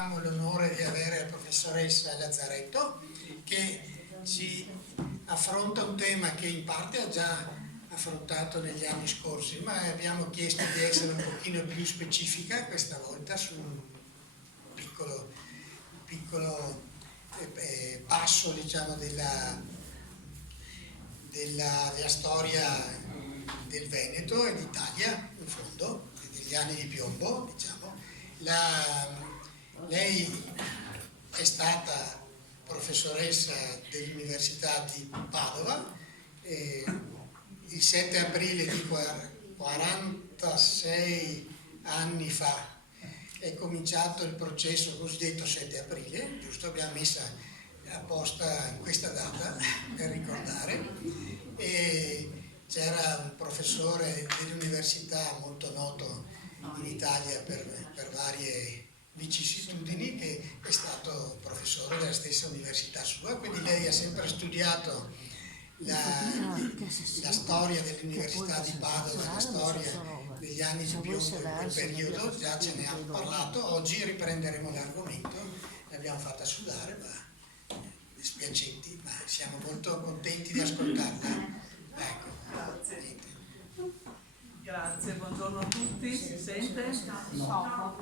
abbiamo l'onore di avere la professoressa Lazzaretto che ci affronta un tema che in parte ha già affrontato negli anni scorsi, ma abbiamo chiesto di essere un pochino più specifica questa volta su un piccolo passo, diciamo, della storia del Veneto e d'Italia, in fondo, degli anni di piombo, diciamo. Lei è stata professoressa dell'Università di Padova, il 7 aprile di 46 anni fa è cominciato il processo cosiddetto 7 aprile, giusto? Abbiamo messa apposta questa data per ricordare, e c'era un professore dell'università molto noto in Italia per varie vicissitudini, che è stato professore della stessa università sua, quindi lei ha sempre studiato la storia dell'università di Padova, la storia degli anni di piombo in quel periodo, già ce ne ha parlato. Oggi riprenderemo l'argomento, l'abbiamo fatta sudare, ma dispiacenti, ma siamo molto contenti di ascoltarla. Ecco. Grazie, buongiorno a tutti, si sente? No.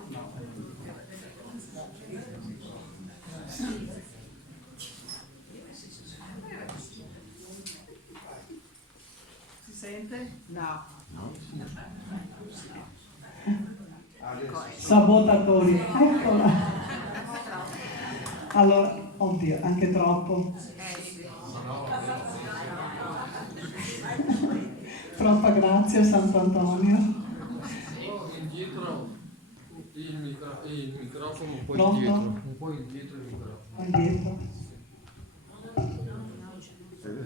Si sente? No. Sabotatori, eccola. Allora, oddio, anche troppo. Troppa grazia, Sant'Antonio. Indietro il microfono un po' Pronto? indietro. Un po' indietro il microfono. Indietro.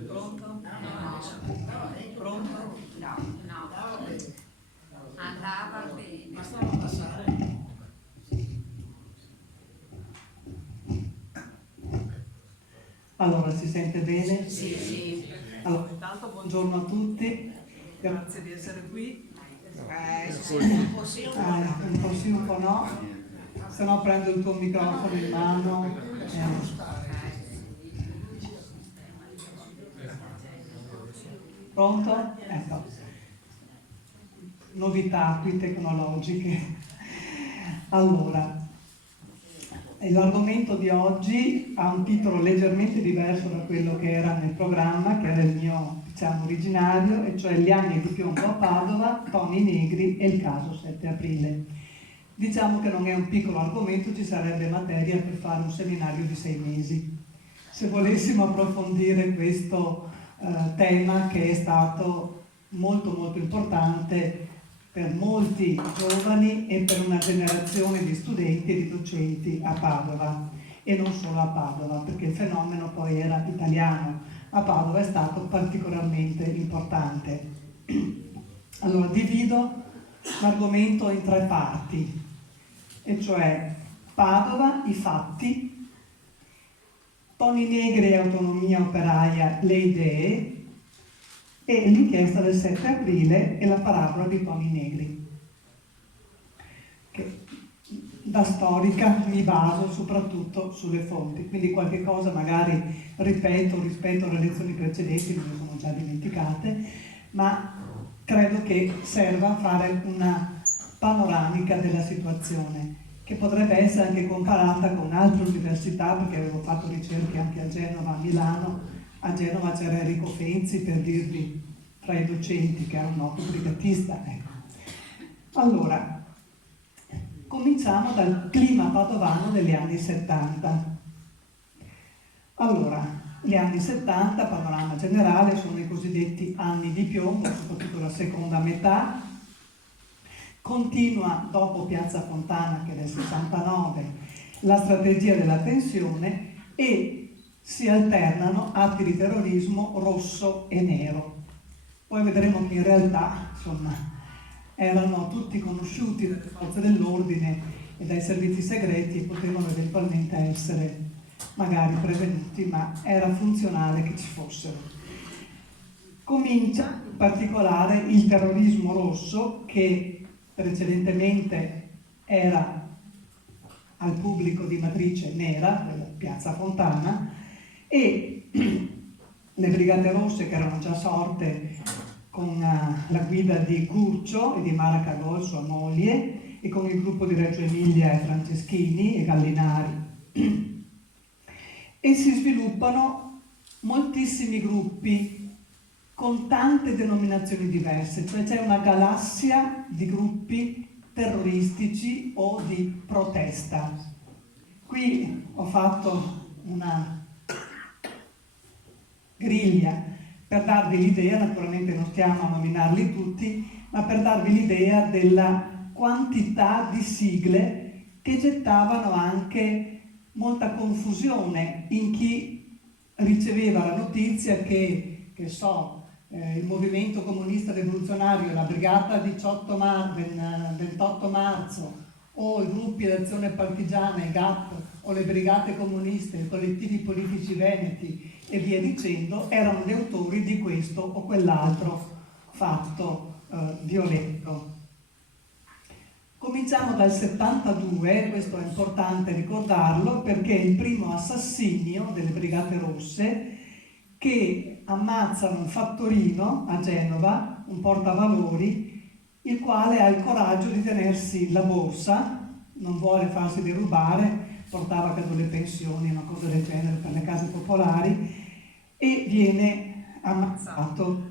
Pronto? Pronto? No. Andava bene. Bastava passare. Allora, si sente bene? Sì. Allora, Intanto buongiorno a tutti. grazie di essere qui. Un po' sì, Un po' sì, un po' no. Se no prendo il tuo microfono in mano. Pronto? Ecco. Novità qui tecnologiche. Allora, l'argomento di oggi ha un titolo leggermente diverso da quello che era nel programma, che era il mio, diciamo, originario, e cioè Gli anni di piombo a Padova, toni negri e il caso 7 aprile. Diciamo che non è un piccolo argomento, ci sarebbe materia per fare un seminario di 6 mesi. Se volessimo approfondire questo tema, che è stato molto molto importante per molti giovani e per una generazione di studenti e di docenti a Padova, e non solo a Padova, perché il fenomeno poi era italiano. A Padova è stato particolarmente importante. Allora, divido l'argomento in 3 parti, e cioè Padova, i fatti, toni negri e autonomia operaia, le idee, e l'inchiesta del 7 aprile e la parabola di toni negri, che da storica mi baso soprattutto sulle fonti, quindi qualche cosa magari ripeto rispetto alle lezioni precedenti, me le sono già dimenticate, ma credo che serva a fare una panoramica della situazione, che potrebbe essere anche comparata con altre università, perché avevo fatto ricerche anche a Genova, a Milano. A Genova c'era Enrico Fenzi, per dirvi, tra i docenti, che era un noto brigatista. Ecco. Allora, cominciamo dal clima padovano degli anni 70. Allora, gli anni 70, panorama generale, sono i cosiddetti anni di piombo, soprattutto la seconda metà. Continua, dopo Piazza Fontana, che è del 69, la strategia della tensione, e si alternano atti di terrorismo rosso e nero. Poi vedremo che in realtà, insomma, erano tutti conosciuti dalle forze dell'ordine e dai servizi segreti e potevano eventualmente essere magari prevenuti, ma era funzionale che ci fossero. Comincia in particolare il terrorismo rosso, che precedentemente era al pubblico di matrice nera, della Piazza Fontana, e le Brigate Rosse, che erano già sorte con la guida di Curcio e di Mara Cagol, sua moglie, e con il gruppo di Reggio Emilia e Franceschini e Gallinari. E si sviluppano moltissimi gruppi con tante denominazioni diverse, cioè c'è una galassia di gruppi terroristici o di protesta. Qui ho fatto una griglia per darvi l'idea, naturalmente non stiamo a nominarli tutti, ma per darvi l'idea della quantità di sigle che gettavano anche molta confusione in chi riceveva la notizia che il movimento comunista rivoluzionario, la brigata 28 28 marzo, o i gruppi d'azione partigiana, i GAP, o le brigate comuniste, i collettivi politici veneti e via dicendo, erano gli autori di questo o quell'altro fatto violento. Cominciamo dal 72, questo è importante ricordarlo perché è il primo assassinio delle Brigate Rosse, che ammazzano un fattorino a Genova, un portavalori, il quale ha il coraggio di tenersi la borsa, non vuole farsi derubare, portava credo le pensioni, una cosa del genere per le case popolari, e viene ammazzato.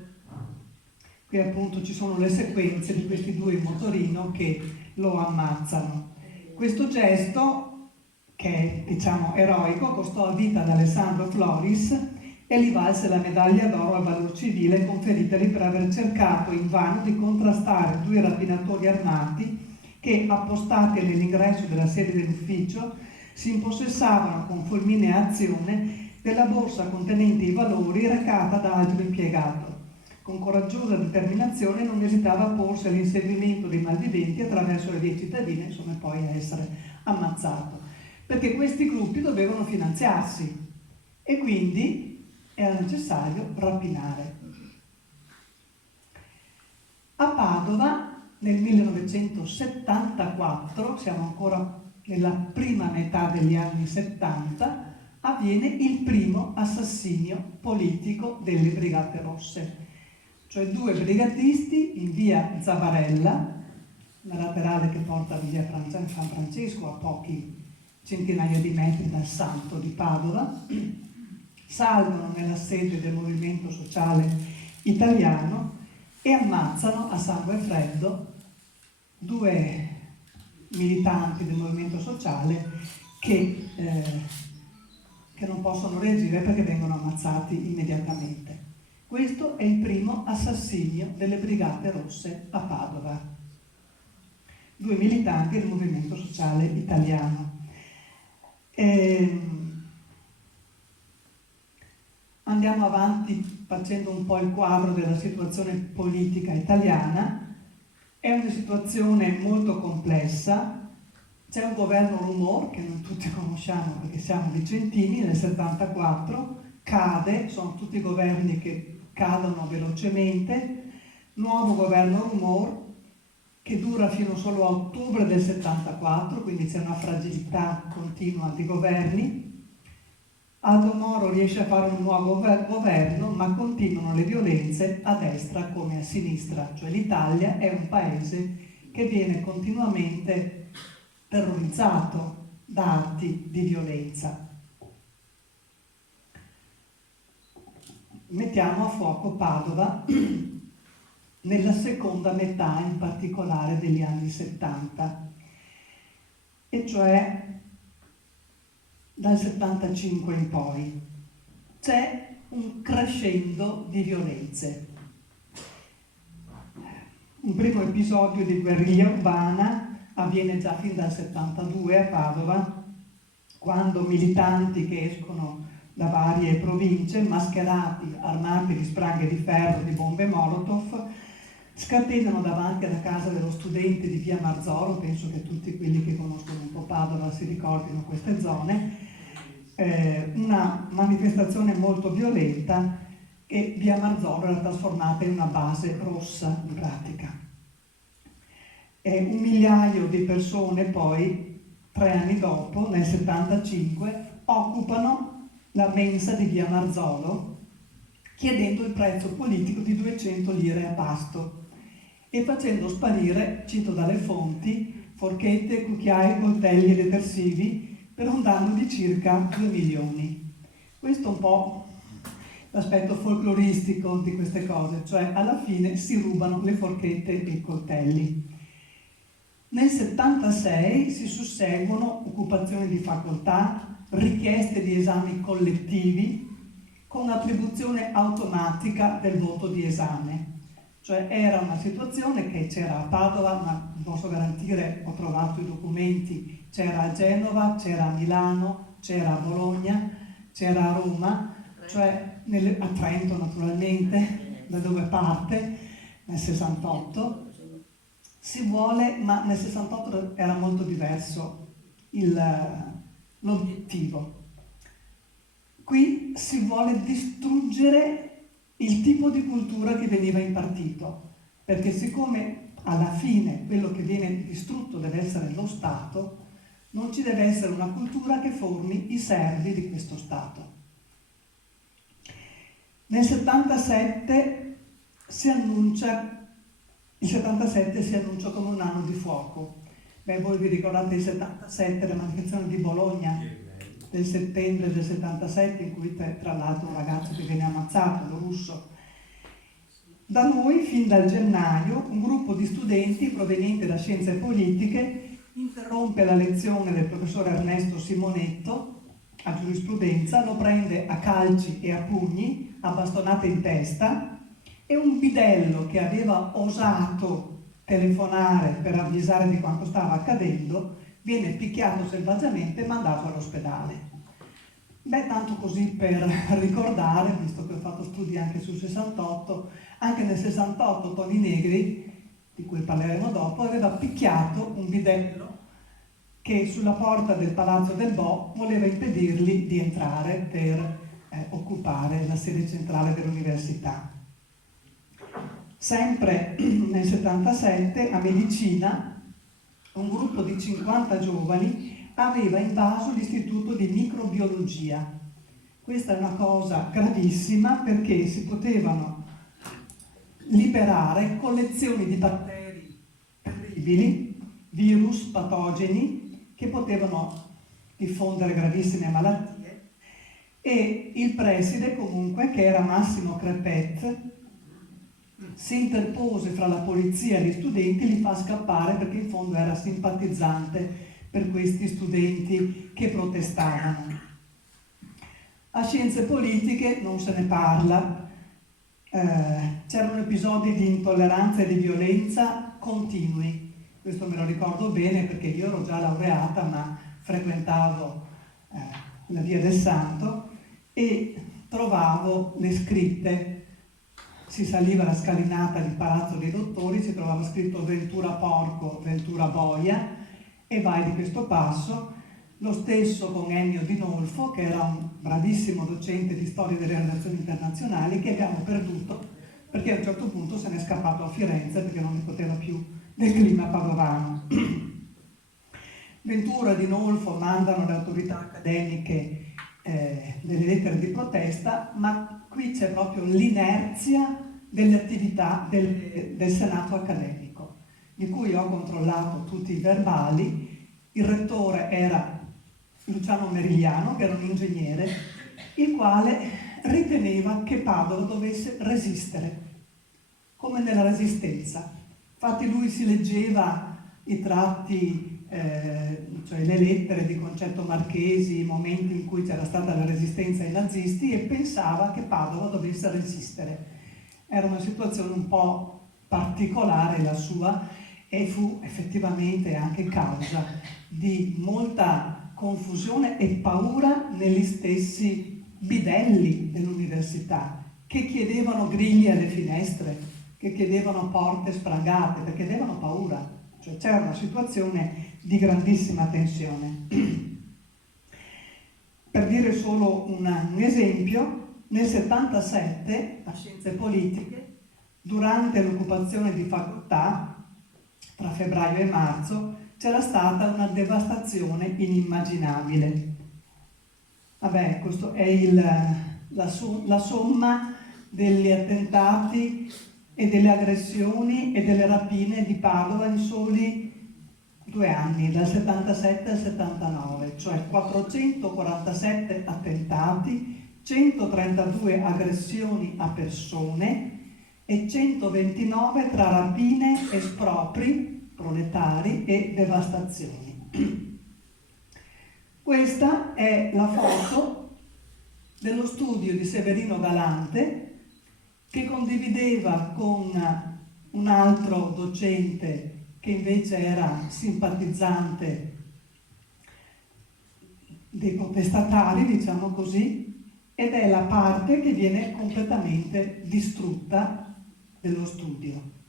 Qui appunto ci sono le sequenze di questi due in motorino che lo ammazzano. Questo gesto, che è diciamo eroico, costò la vita ad Alessandro Floris e gli valse la medaglia d'oro al valor civile conferitagli per aver cercato invano di contrastare due rapinatori armati che, appostati nell'ingresso della sede dell'ufficio, si impossessavano con fulminea azione della borsa contenente i valori recata da altro impiegato. Con coraggiosa determinazione non esitava a porsi all'inseguimento dei malviventi attraverso le vie cittadine, insomma poi a essere ammazzato. Perché questi gruppi dovevano finanziarsi e quindi era necessario rapinare. A Padova nel 1974, siamo ancora nella prima metà degli anni 70, avviene il primo assassinio politico delle Brigate Rosse, cioè due brigatisti in via Zabarella, una laterale che porta via San Francesco a pochi centinaia di metri dal Santo di Padova, salgono nella sede del Movimento Sociale Italiano e ammazzano a sangue freddo due militanti del Movimento Sociale che non possono reagire perché vengono ammazzati immediatamente. Questo è il primo assassinio delle Brigate Rosse a Padova. Due militanti del Movimento Sociale Italiano. Andiamo avanti facendo un po' il quadro della situazione politica italiana. È una situazione molto complessa. C'è un governo rumor che noi tutti conosciamo perché siamo vicentini, nel 74 cade, sono tutti governi che cadono velocemente, nuovo governo rumor che dura fino solo a ottobre del 74, quindi c'è una fragilità continua di governi. Aldo Moro riesce a fare un nuovo governo, ma continuano le violenze a destra come a sinistra, cioè l'Italia è un paese che viene continuamente terrorizzato da atti di violenza. Mettiamo a fuoco Padova nella seconda metà in particolare degli anni 70, e cioè dal 75 in poi. C'è un crescendo di violenze. Un primo episodio di guerriglia urbana avviene già fin dal 72 a Padova, quando militanti che escono da varie province, mascherati, armati di spranghe di ferro, di bombe Molotov, scatenano davanti alla casa dello studente di via Marzolo, penso che tutti quelli che conoscono un po' Padova si ricordino queste zone, una manifestazione molto violenta, e via Marzolo era trasformata in una base rossa in pratica. Un migliaio di persone poi 3 anni dopo, nel 75, occupano la mensa di via Marzolo, chiedendo il prezzo politico di 200 lire a pasto e facendo sparire, cito dalle fonti, forchette, cucchiai, coltelli e detersivi per un danno di circa 2 milioni. Questo è un po' l'aspetto folcloristico di queste cose, cioè alla fine si rubano le forchette e i coltelli. Nel 76 si susseguono occupazioni di facoltà, richieste di esami collettivi con attribuzione automatica del voto di esame. Cioè era una situazione che c'era a Padova, ma posso garantire, ho trovato i documenti, c'era a Genova, c'era a Milano, c'era a Bologna, c'era a Roma, cioè a Trento naturalmente, da dove parte, nel 68. Si vuole, ma nel 68 era molto diverso l'obiettivo. Qui si vuole distruggere il tipo di cultura che veniva impartito, perché siccome alla fine quello che viene distrutto deve essere lo Stato, non ci deve essere una cultura che formi i servi di questo Stato. Nel 77 il 77 si annuncia come un anno di fuoco. Beh, voi vi ricordate il 77, la manifestazione di Bologna del settembre del 77, in cui tra l'altro un ragazzo che viene ammazzato, lo russo. Da noi, fin dal gennaio, un gruppo di studenti provenienti da scienze politiche interrompe la lezione del professor Ernesto Simonetto a giurisprudenza, lo prende a calci e a pugni, a bastonate in testa, e un bidello che aveva osato telefonare per avvisare di quanto stava accadendo viene picchiato selvaggiamente e mandato all'ospedale. Beh, tanto così per ricordare, visto che ho fatto studi anche sul 68, anche nel 68 Toni Negri, di cui parleremo dopo, aveva picchiato un bidello che sulla porta del Palazzo del Bo voleva impedirgli di entrare per occupare la sede centrale dell'università. Sempre nel 77 a Medicina un gruppo di 50 giovani aveva invaso l'istituto di microbiologia. Questa è una cosa gravissima perché si potevano liberare collezioni di batteri terribili, virus, patogeni che potevano diffondere gravissime malattie, e il preside comunque, che era Massimo Crepet, si interpose fra la polizia e gli studenti e li fa scappare perché in fondo era simpatizzante per questi studenti che protestavano. A scienze politiche non se ne parla, c'erano episodi di intolleranza e di violenza continui. Questo me lo ricordo bene perché io ero già laureata ma frequentavo la Via del Santo e trovavo le scritte. Si saliva la scalinata di Palazzo dei Dottori, si trovava scritto Ventura Porco, Ventura Boia, e vai di questo passo. Lo stesso con Ennio Dinolfo, che era un bravissimo docente di storia delle relazioni internazionali, che abbiamo perduto perché a un certo punto se n'è scappato a Firenze perché non ne poteva più del clima padovano. Ventura e Dinolfo mandano le autorità accademiche delle lettere di protesta, ma qui c'è proprio l'inerzia delle attività del Senato accademico, di cui ho controllato tutti i verbali. Il rettore era Luciano Merigliano, che era un ingegnere, il quale riteneva che Padova dovesse resistere, come nella Resistenza. Infatti lui si leggeva i tratti, cioè le lettere di Concetto Marchesi, i momenti in cui c'era stata la resistenza ai nazisti, e pensava che Padova dovesse resistere. Era una situazione un po' particolare la sua e fu effettivamente anche causa di molta confusione e paura negli stessi bidelli dell'università, che chiedevano grigli alle finestre, che chiedevano porte sprangate, perché avevano paura. Cioè c'era una situazione di grandissima tensione. Per dire solo un esempio, nel 77 a Scienze Politiche, durante l'occupazione di facoltà, tra febbraio e marzo, c'era stata una devastazione inimmaginabile. Vabbè, questo è la somma degli attentati e delle aggressioni e delle rapine di Padova in soli 2 anni, dal 77 al 79, cioè 447 attentati, 132 aggressioni a persone e 129 tra rapine, espropri proletari e devastazioni. Questa è la foto dello studio di Severino Galante che condivideva con un altro docente che invece era simpatizzante dei protestatari, diciamo così, ed è la parte che viene completamente distrutta dello studio.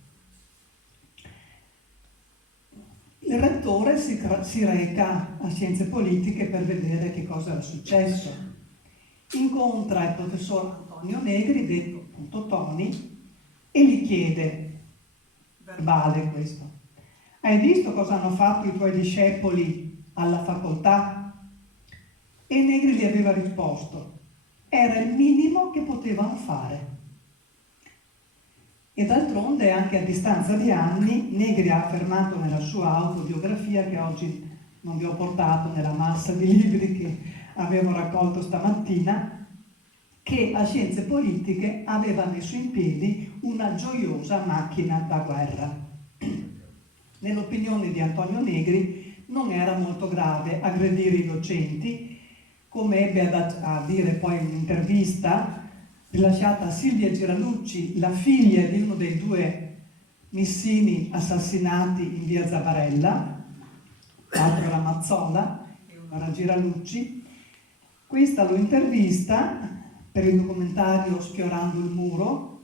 Il rettore si reca a Scienze Politiche per vedere che cosa era successo. Incontra il professor Antonio Negri, detto appunto Toni, e gli chiede, verbale questo, hai visto cosa hanno fatto i tuoi discepoli alla facoltà? E Negri gli aveva risposto, era il minimo che potevano fare. E d'altronde, anche a distanza di anni, Negri ha affermato nella sua autobiografia, che oggi non vi ho portato nella massa di libri che avevo raccolto stamattina, che a Scienze Politiche aveva messo in piedi una gioiosa macchina da guerra. Nell'opinione di Antonio Negri non era molto grave aggredire i docenti, come ebbe a dire poi in un'intervista rilasciata a Silvia Giralucci, la figlia di uno dei 2 missini assassinati in via Zabarella, l'altro era Mazzola e uno era Giralucci. Questa lo intervista per il documentario Sfiorando il muro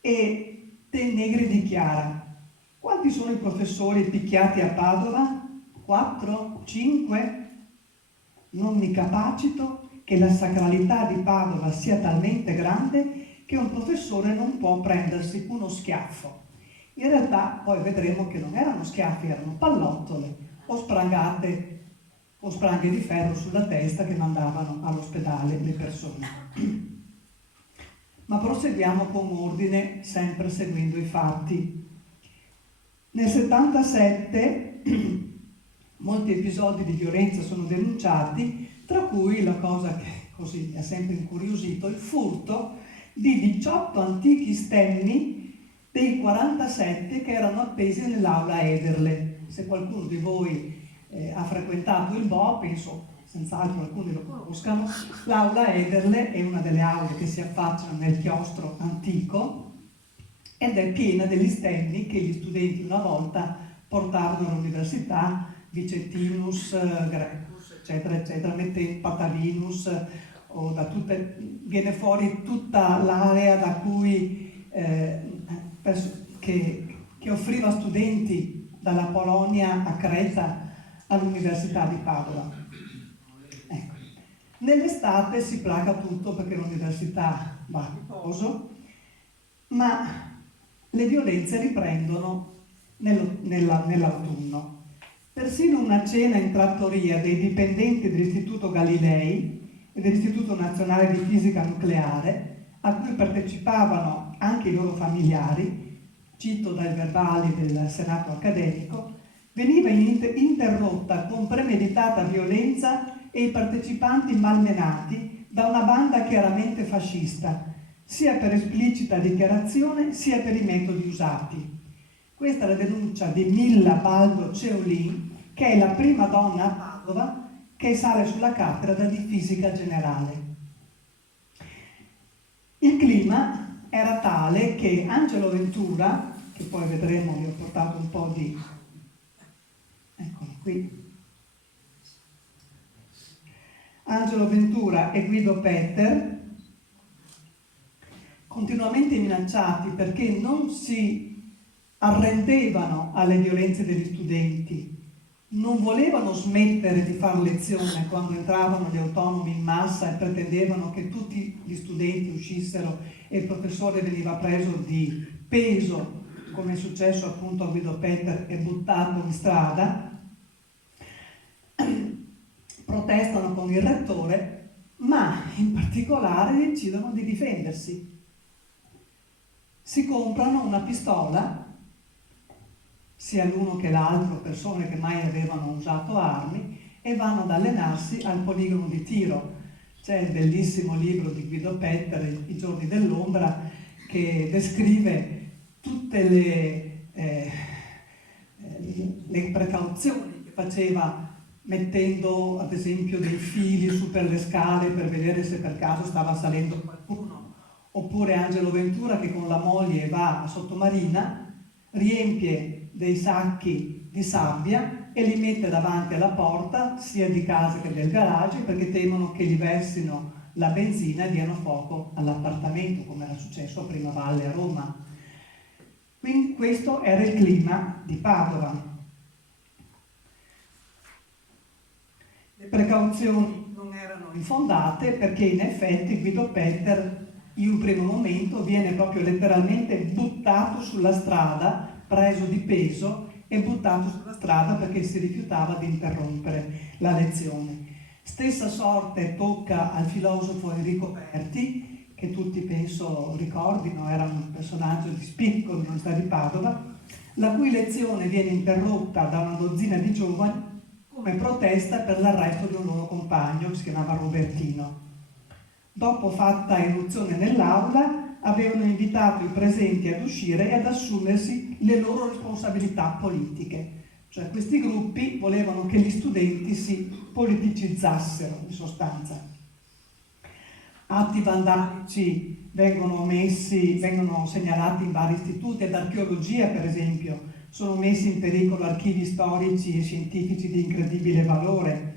e Negri dichiara: quanti sono i professori picchiati a Padova? 4? 5? Non mi capacito che la sacralità di Padova sia talmente grande che un professore non può prendersi uno schiaffo. In realtà poi vedremo che non erano schiaffi, erano pallottole o sprangate o spranghe di ferro sulla testa che mandavano all'ospedale le persone. Ma proseguiamo con ordine, sempre seguendo i fatti. Nel 77 molti episodi di violenza sono denunciati, tra cui la cosa che così mi ha sempre incuriosito, il furto di 18 antichi stemmi dei 47 che erano appesi nell'aula Ederle. Se qualcuno di voi ha frequentato il Bo, penso senz'altro alcuni lo conoscano, l'aula Ederle è una delle aule che si affacciano nel chiostro antico ed è piena degli stemmi che gli studenti una volta portarono all'università, Vicentinus, Grecus, eccetera, eccetera, Patavinus, o viene fuori tutta l'area da cui che offriva studenti dalla Polonia a Creta all'Università di Padova. Ecco. Nell'estate si placa tutto perché l'università va a riposo, ma le violenze riprendono nell'autunno. Persino una cena in trattoria dei dipendenti dell'Istituto Galilei e dell'Istituto Nazionale di Fisica Nucleare, a cui partecipavano anche i loro familiari, cito dai verbali del Senato accademico, veniva interrotta con premeditata violenza e i partecipanti malmenati da una banda chiaramente fascista, sia per esplicita dichiarazione sia per i metodi usati. Questa è la denuncia di Milla Baldo Ceolin, che è la prima donna a Padova che sale sulla cattedra di fisica generale. Il clima era tale che Angelo Ventura, che poi vedremo, vi ho portato un po' di... eccolo qui. Angelo Ventura e Guido Petter, continuamente minacciati perché non si arrendevano alle violenze degli studenti, non volevano smettere di fare lezione quando entravano gli autonomi in massa e pretendevano che tutti gli studenti uscissero e il professore veniva preso di peso come è successo appunto a Guido Petter, è buttato in strada, protestano con il rettore, ma in particolare decidono di difendersi. Si comprano una pistola, sia l'uno che l'altro, persone che mai avevano usato armi, e vanno ad allenarsi al poligono di tiro. C'è il bellissimo libro di Guido Petter, I giorni dell'ombra, che descrive tutte le precauzioni che faceva, mettendo ad esempio dei fili su per le scale per vedere se per caso stava salendo qualcuno, oppure Angelo Ventura che con la moglie va a Sottomarina, riempie dei sacchi di sabbia e li mette davanti alla porta sia di casa che del garage, perché temono che gli versino la benzina e diano fuoco all'appartamento, come era successo a Primavalle a Roma. Quindi questo era il clima di Padova. Le precauzioni non erano infondate, perché in effetti Guido Petter in un primo momento viene proprio letteralmente buttato sulla strada, preso di peso e buttato sulla strada perché si rifiutava di interrompere la lezione. Stessa sorte tocca al filosofo Enrico Berti, che tutti penso ricordino, era un personaggio di spicco dell'Università di Padova, la cui lezione viene interrotta da una dozzina di giovani come protesta per l'arresto di un loro compagno che si chiamava Robertino. Dopo fatta irruzione nell'aula, avevano invitato i presenti ad uscire e ad assumersi le loro responsabilità politiche. Cioè questi gruppi volevano che gli studenti si politicizzassero, in sostanza. Atti vandalici vengono segnalati in vari istituti, ed archeologia, per esempio, sono messi in pericolo archivi storici e scientifici di incredibile valore.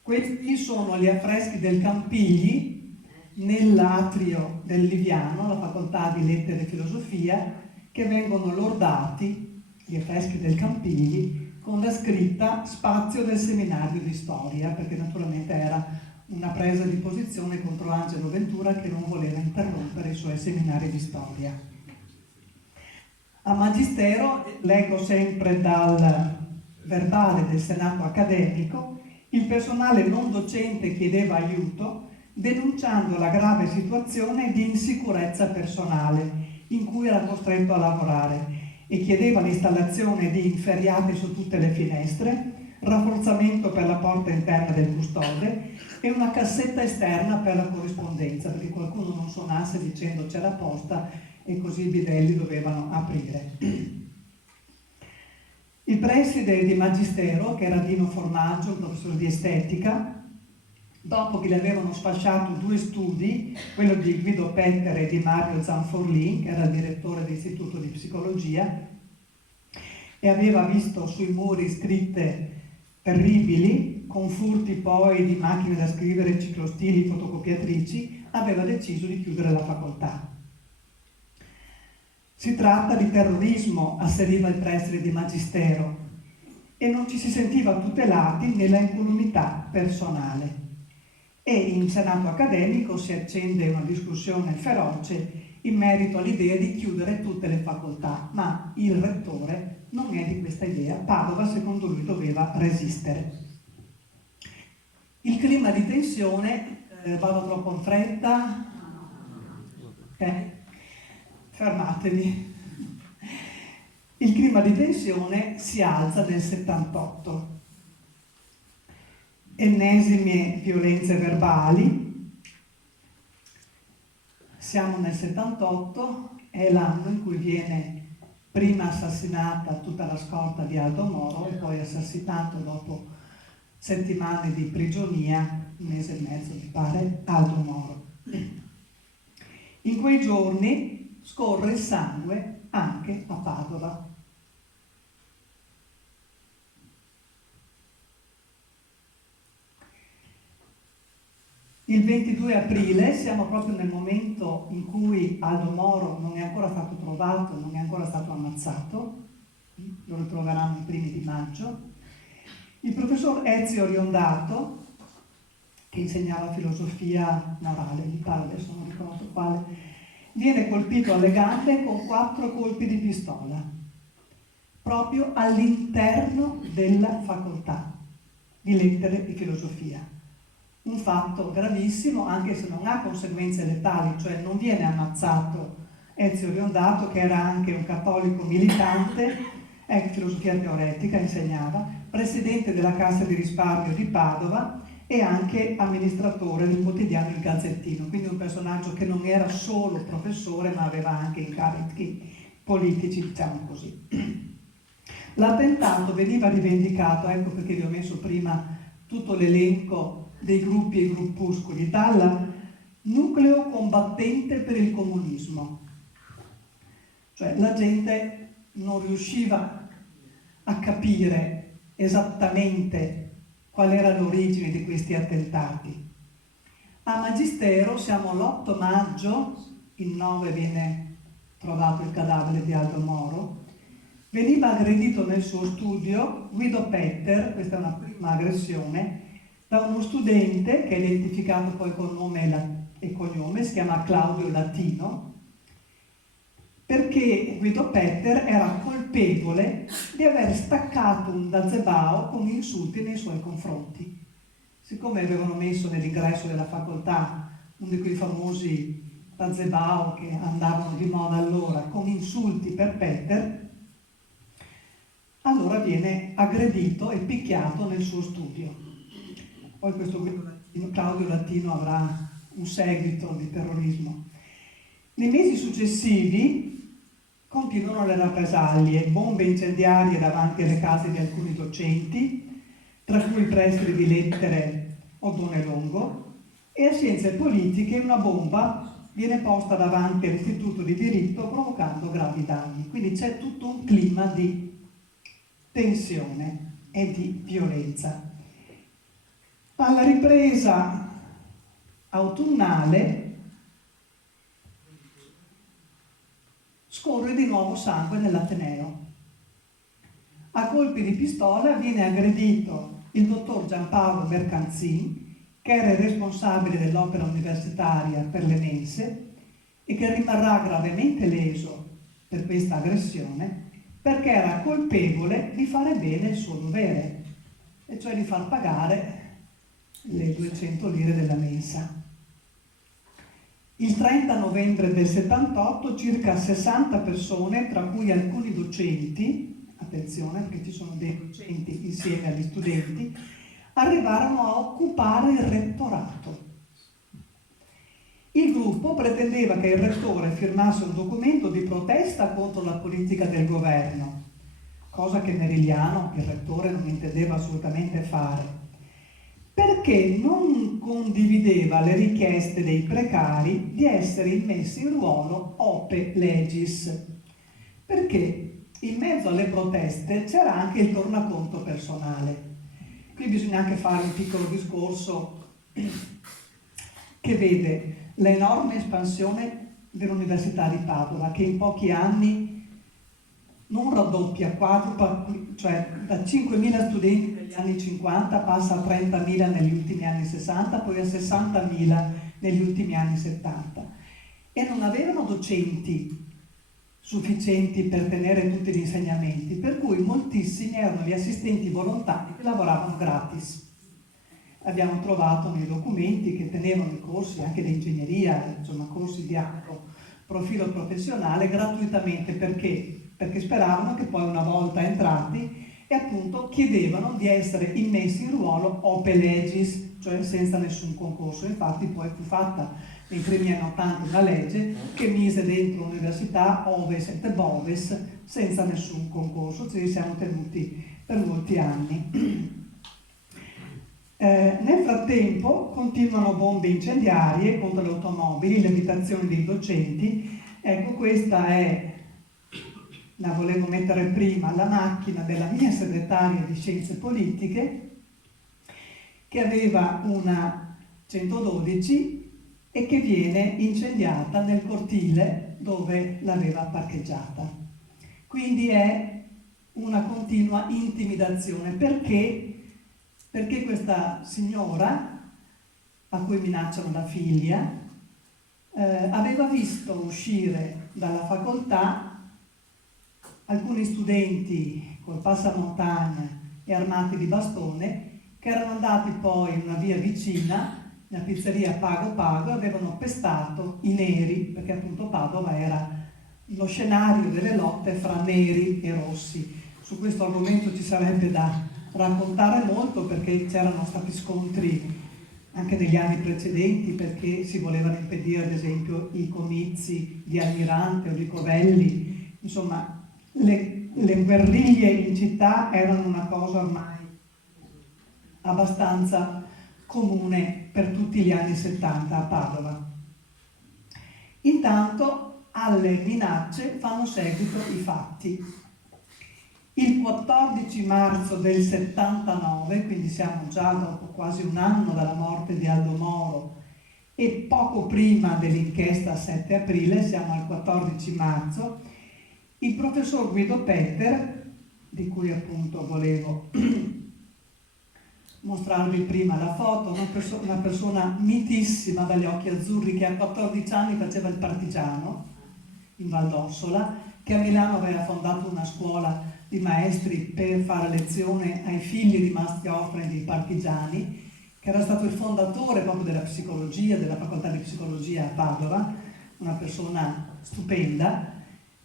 Questi sono gli affreschi del Campigli nell'atrio del Liviano, la facoltà di lettere e filosofia, che vengono lordati, gli affreschi del Campigli, con la scritta spazio del seminario di storia, perché naturalmente era una presa di posizione contro Angelo Ventura che non voleva interrompere i suoi seminari di storia. A Magistero, leggo sempre dal verbale del Senato accademico, il personale non docente chiedeva aiuto denunciando la grave situazione di insicurezza personale in cui era costretto a lavorare e chiedeva l'installazione di inferriate su tutte le finestre, rafforzamento per la porta interna del custode e una cassetta esterna per la corrispondenza, perché qualcuno non suonasse dicendo c'è la posta e così i bidelli dovevano aprire. Il preside di Magistero, che era Dino Formaggio, professore di estetica, dopo che le avevano sfasciato 2 studi, quello di Guido Petter e di Mario Zanforlin, che era il direttore dell'Istituto di Psicologia, e aveva visto sui muri scritte terribili, con furti poi di macchine da scrivere, ciclostili, fotocopiatrici, aveva deciso di chiudere la facoltà. Si tratta di terrorismo, asseriva il preside di Magistero, e non ci si sentiva tutelati nella incolumità personale. E in Senato accademico si accende una discussione feroce in merito all'idea di chiudere tutte le facoltà, ma il rettore non è di questa idea. Padova, secondo lui, doveva resistere. Il clima di tensione, vado troppo in fretta? Fermatevi. Il clima di tensione si alza nel 78. Ennesime violenze verbali. Siamo nel 78, è l'anno in cui viene prima assassinata tutta la scorta di Aldo Moro e poi assassinato dopo settimane di prigionia, 1 mese e mezzo mi pare, Aldo Moro. In quei giorni scorre il sangue anche a Padova. Il 22 aprile siamo proprio nel momento in cui Aldo Moro non è ancora stato trovato, non è ancora stato ammazzato, lo ritroveranno i primi di maggio. Il professor Ezio Riondato che insegnava filosofia morale, mi pare, adesso non ricordo quale, viene colpito alle gambe con 4 colpi di pistola, proprio all'interno della facoltà di lettere e filosofia. Un fatto gravissimo, anche se non ha conseguenze letali, cioè non viene ammazzato Ezio Riondato, che era anche un cattolico militante, filosofia teoretica, insegnava, presidente della Cassa di risparmio di Padova e anche amministratore del quotidiano Il Gazzettino, quindi un personaggio che non era solo professore ma aveva anche incarichi politici, diciamo così. L'attentato veniva rivendicato, ecco perché vi ho messo prima tutto l'elenco dei gruppi e gruppuscoli, dal nucleo combattente per il comunismo, cioè la gente non riusciva a capire esattamente qual era l'origine di questi attentati. A Magistero siamo l'8 maggio, il 9 viene trovato il cadavere di Aldo Moro, veniva aggredito nel suo studio Guido Petter, questa è una prima aggressione, da uno studente che è identificato poi con nome e cognome, si chiama Claudio Latino, perché Guido Petter era colpevole di aver staccato un dazebao con insulti nei suoi confronti. Siccome avevano messo nell'ingresso della facoltà uno di quei famosi dazebao che andavano di moda allora, con insulti per Petter, allora viene aggredito e picchiato nel suo studio. Poi questo Claudio Latino avrà un seguito di terrorismo. Nei mesi successivi continuano le rappresaglie, bombe incendiarie davanti alle case di alcuni docenti, tra cui il preside di lettere Oddone Longo, e a scienze politiche una bomba viene posta davanti all'istituto di diritto provocando gravi danni. Quindi c'è tutto un clima di tensione e di violenza. Alla ripresa autunnale scorre di nuovo sangue nell'Ateneo. A colpi di pistola viene aggredito il dottor Giampaolo Mercanzin, che era il responsabile dell'opera universitaria per le mense e che rimarrà gravemente leso per questa aggressione perché era colpevole di fare bene il suo dovere, e cioè di far pagare le 200 lire della mensa. Il 30 novembre del 78 circa 60 persone, tra cui alcuni docenti, attenzione perché ci sono dei docenti insieme agli studenti, arrivarono a occupare il rettorato. Il gruppo pretendeva che il rettore firmasse un documento di protesta contro la politica del governo, cosa che Merigliano, il rettore, non intendeva assolutamente fare, perché non condivideva le richieste dei precari di essere immessi in ruolo ope legis, perché in mezzo alle proteste c'era anche il tornaconto personale. Qui bisogna anche fare un piccolo discorso che vede l'enorme espansione dell'Università di Padova, che in pochi anni non raddoppia, quadrupla, cioè da 5.000 studenti negli anni 50 passa a 30.000 negli ultimi anni 60, poi a 60.000 negli ultimi anni 70. E non avevano docenti sufficienti per tenere tutti gli insegnamenti, per cui moltissimi erano gli assistenti volontari che lavoravano gratis. Abbiamo trovato nei documenti che tenevano i corsi anche di ingegneria, insomma corsi di alto profilo professionale gratuitamente. Perché speravano che poi una volta entrati e appunto chiedevano di essere immessi in ruolo ope legis, cioè senza nessun concorso. Infatti poi fu fatta nei primi anni 80 una legge che mise dentro l'università oves et boves senza nessun concorso, ci siamo tenuti per molti anni. Nel frattempo continuano bombe incendiarie contro le automobili, le abitazioni dei docenti. Ecco, questa è, la volevo mettere prima, la macchina della mia segretaria di scienze politiche, che aveva una 112 e che viene incendiata nel cortile dove l'aveva parcheggiata. Quindi è una continua intimidazione. Perché questa signora a cui minacciano la figlia, aveva visto uscire dalla facoltà alcuni studenti col passamontagna e armati di bastone che erano andati poi in una via vicina, nella pizzeria Pago Pago, e avevano pestato i neri, perché appunto Padova era lo scenario delle lotte fra neri e rossi. Su questo argomento ci sarebbe da raccontare molto, perché c'erano stati scontri anche negli anni precedenti, perché si volevano impedire ad esempio i comizi di Almirante o di Covelli. Insomma, le guerriglie in città erano una cosa ormai abbastanza comune per tutti gli anni 70 a Padova. Intanto alle minacce fanno seguito i fatti. Il 14 marzo del 79, quindi siamo già dopo quasi un anno dalla morte di Aldo Moro e poco prima dell'inchiesta 7 aprile, siamo al 14 marzo, il professor Guido Petter, di cui appunto volevo mostrarvi prima la foto, una persona mitissima dagli occhi azzurri, che a 14 anni faceva il partigiano in Val d'Ossola, che a Milano aveva fondato una scuola di maestri per fare lezione ai figli rimasti orfani dei partigiani, che era stato il fondatore proprio della psicologia, della facoltà di psicologia a Padova, una persona stupenda.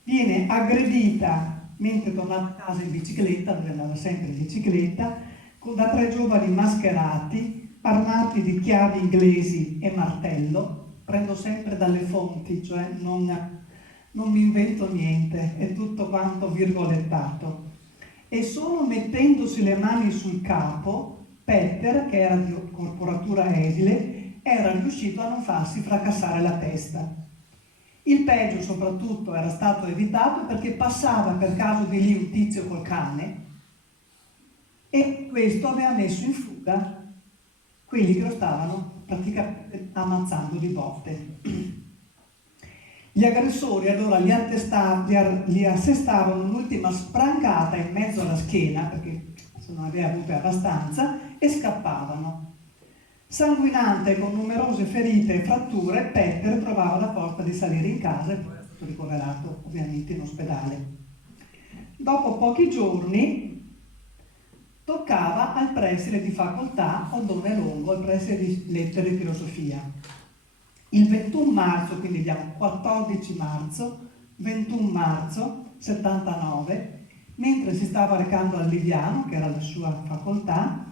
Viene aggredita mentre tornava a casa in bicicletta, dove andava sempre in bicicletta, da 3 giovani mascherati, armati di chiavi inglesi e martello. Prendo sempre dalle fonti, cioè non mi invento niente, è tutto quanto virgolettato. E solo mettendosi le mani sul capo, Petter, che era di corporatura esile, era riuscito a non farsi fracassare la testa. Il peggio soprattutto era stato evitato perché passava per caso di lì un tizio col cane e questo aveva messo in fuga quelli che lo stavano praticamente ammazzando di botte. Gli aggressori allora gli assestavano un'ultima sprangata in mezzo alla schiena, perché se non aveva avute abbastanza, e scappavano. Sanguinante, con numerose ferite e fratture, Petter trovava la forza di salire in casa e poi è stato ricoverato ovviamente in ospedale. Dopo pochi giorni toccava al preside di facoltà Oddone Longo, al preside di lettere e filosofia. Il 21 marzo, quindi abbiamo 14 marzo, 21 marzo 79, mentre si stava recando al Liviano, che era la sua facoltà,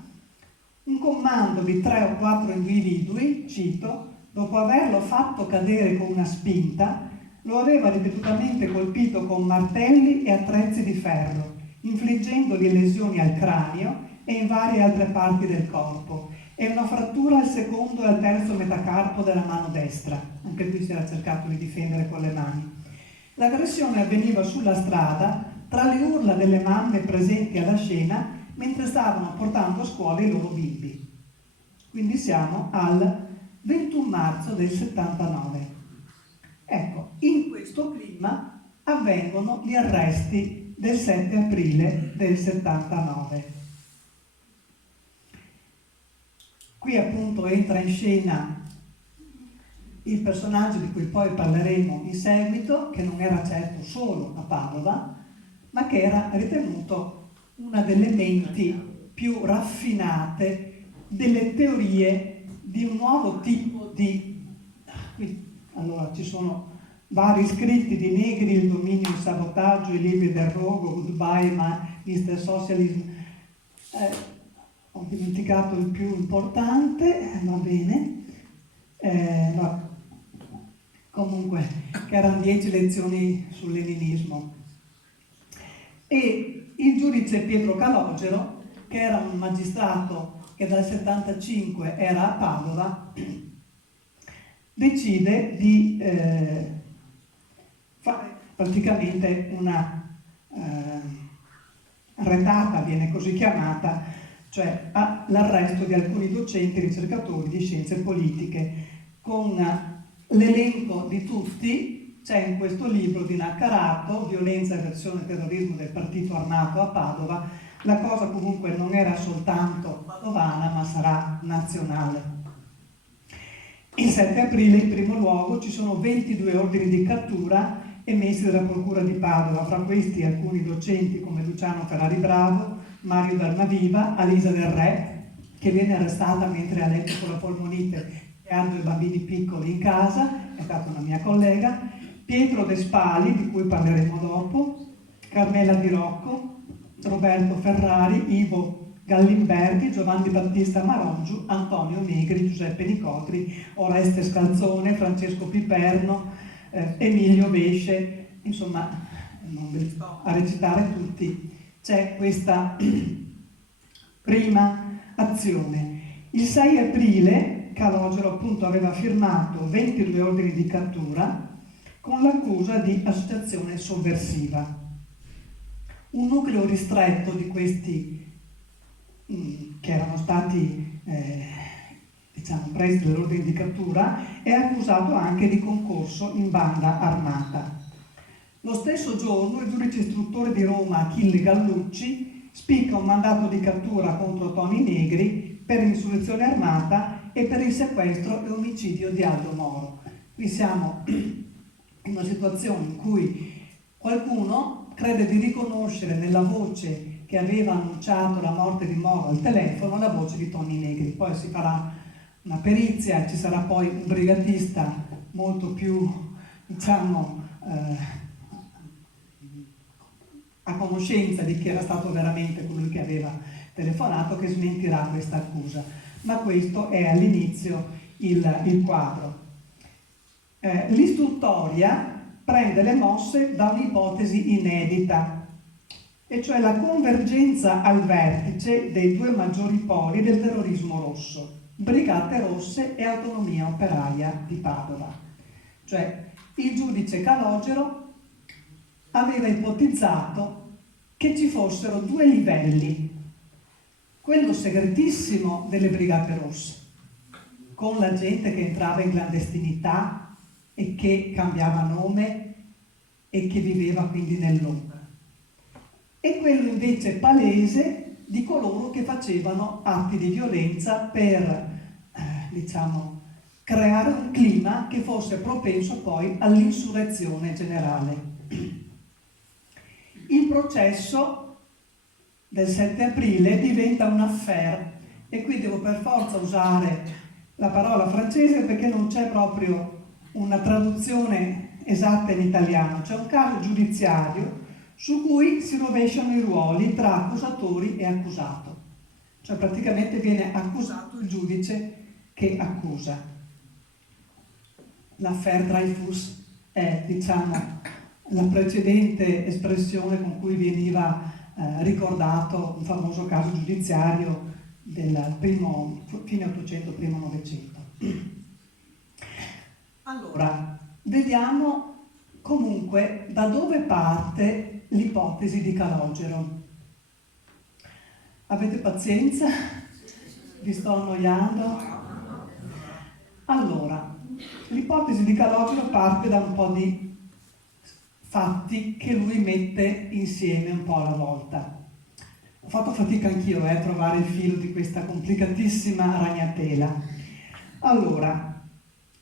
un comando di 3 o 4 individui, cito, dopo averlo fatto cadere con una spinta, lo aveva ripetutamente colpito con martelli e attrezzi di ferro, infliggendogli lesioni al cranio e in varie altre parti del corpo, e una frattura al secondo e al terzo metacarpo della mano destra. Anche qui si era cercato di difendere con le mani. L'aggressione avveniva sulla strada, tra le urla delle mamme presenti alla scena, mentre stavano portando a scuola i loro bimbi. Quindi siamo al 21 marzo del 79. Ecco, in questo clima avvengono gli arresti del 7 aprile del 79. Qui appunto entra in scena il personaggio di cui poi parleremo in seguito, che non era certo solo a Padova, ma che era ritenuto una delle menti più raffinate delle teorie di un nuovo tipo di... Allora, ci sono vari scritti di Negri, Il dominio, il sabotaggio, I libri del rogo, Goodbye, Mr. Socialism. Ho dimenticato il più importante, va bene. No. Comunque, che erano 10 lezioni sul leninismo. E il giudice Pietro Calogero, che era un magistrato che dal 75 era a Padova, decide di fare praticamente una retata, viene così chiamata, cioè l'arresto di alcuni docenti e ricercatori di scienze politiche, con l'elenco di tutti. C'è in questo libro di Naccarato, Violenza, Eversione e Terrorismo del Partito Armato a Padova. La cosa comunque non era soltanto padovana, ma sarà nazionale. Il 7 aprile, in primo luogo, ci sono 22 ordini di cattura emessi dalla Procura di Padova, fra questi alcuni docenti come Luciano Ferrari Bravo, Mario Dalmaviva, Alisa Del Re, che viene arrestata mentre ha letto con la polmonite e ha 2 bambini piccoli in casa, è stata una mia collega, Pietro De Spali, di cui parleremo dopo, Carmela Di Rocco, Roberto Ferrari, Ivo Gallimberti, Giovanni Battista Marongiu, Antonio Negri, Giuseppe Nicotri, Oreste Scalzone, Francesco Piperno, Emilio Vesce, insomma, non ve li sto a recitare tutti. C'è questa prima azione. Il 6 aprile Calogero appunto aveva firmato 22 ordini di cattura con l'accusa di associazione sovversiva. Un nucleo ristretto di questi che erano stati presi dall'ordine di cattura è accusato anche di concorso in banda armata. Lo stesso giorno il giudice istruttore di Roma Achille Gallucci spicca un mandato di cattura contro Toni Negri per insurrezione armata e per il sequestro e omicidio di Aldo Moro. Qui siamo in una situazione in cui qualcuno crede di riconoscere nella voce che aveva annunciato la morte di Moro al telefono la voce di Toni Negri. Poi si farà una perizia e ci sarà poi un brigatista molto più, a conoscenza di chi era stato veramente colui che aveva telefonato, che smentirà questa accusa. Ma questo è all'inizio il quadro. L'istruttoria prende le mosse da un'ipotesi inedita, e cioè la convergenza al vertice dei 2 maggiori poli del terrorismo rosso, Brigate Rosse e Autonomia Operaia di Padova. Cioè il giudice Calogero aveva ipotizzato che ci fossero 2 livelli, quello segretissimo delle Brigate Rosse, con la gente che entrava in clandestinità e che cambiava nome e che viveva quindi nell'ombra, e quello invece palese di coloro che facevano atti di violenza per, creare un clima che fosse propenso poi all'insurrezione generale. Il processo del 7 aprile diventa un affaire, e qui devo per forza usare la parola francese perché non c'è proprio una traduzione esatta in italiano. C'è un caso giudiziario su cui si rovesciano i ruoli tra accusatori e accusato, cioè praticamente viene accusato il giudice che accusa. L'affaire Dreyfus è, la precedente espressione con cui veniva ricordato un famoso caso giudiziario del fine 800, primo 900. Allora, vediamo comunque da dove parte l'ipotesi di Calogero. Avete pazienza? Vi sto annoiando? Allora, l'ipotesi di Calogero parte da un po' di fatti che lui mette insieme un po' alla volta. Ho fatto fatica anch'io a trovare il filo di questa complicatissima ragnatela. Allora,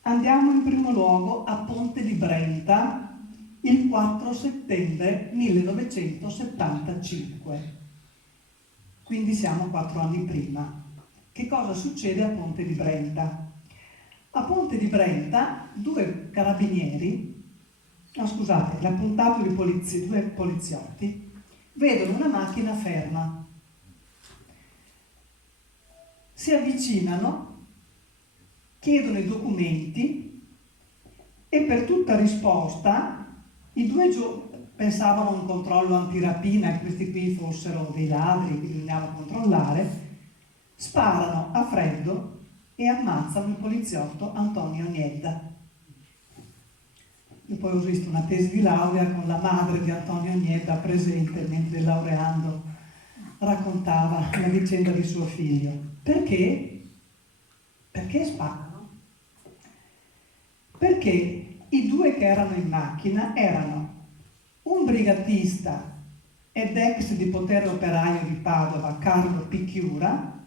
andiamo in primo luogo a Ponte di Brenta il 4 settembre 1975. Quindi siamo 4 anni prima. Che cosa succede a Ponte di Brenta? A Ponte di Brenta 2 carabinieri, l'appuntato di polizia, 2 poliziotti, vedono una macchina ferma. Si avvicinano, chiedono i documenti e per tutta risposta i 2 pensavano a un controllo antirapina, che questi qui fossero dei ladri che bisognava controllare, sparano a freddo e ammazzano il poliziotto Antonio Niedda. Io poi ho visto una tesi di laurea con la madre di Antonio Niedda presente mentre laureando raccontava la vicenda di suo figlio. Perché? Perché sparano? Perché i 2 che erano in macchina erano un brigatista ed ex di potere operaio di Padova, Carlo Picchiura,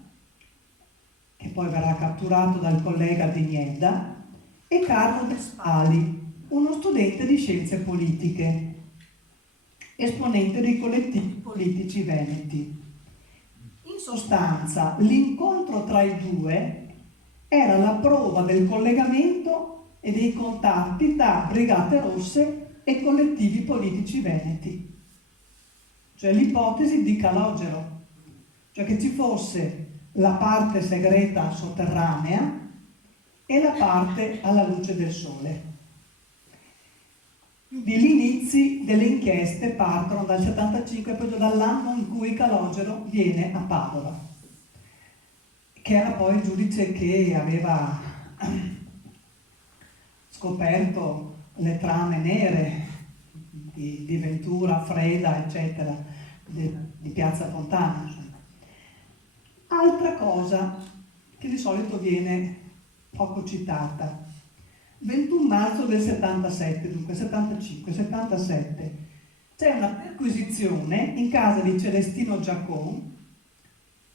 che poi verrà catturato dal collega di Niedda, e Carlo De Spali, uno studente di scienze politiche, esponente dei collettivi politici veneti. In sostanza, l'incontro tra i due era la prova del collegamento e dei contatti tra Brigate Rosse e collettivi politici veneti, cioè l'ipotesi di Calogero, cioè che ci fosse la parte segreta sotterranea e la parte alla luce del sole. Quindi gli inizi delle inchieste partono dal 75, proprio dall'anno in cui Calogero viene a Padova, che era poi il giudice che aveva scoperto le trame nere di Ventura, Freda, eccetera, di Piazza Fontana. Insomma. Altra cosa che di solito viene poco citata. 21 marzo del 77, dunque 75, 77, c'è una perquisizione in casa di Celestino Giacon,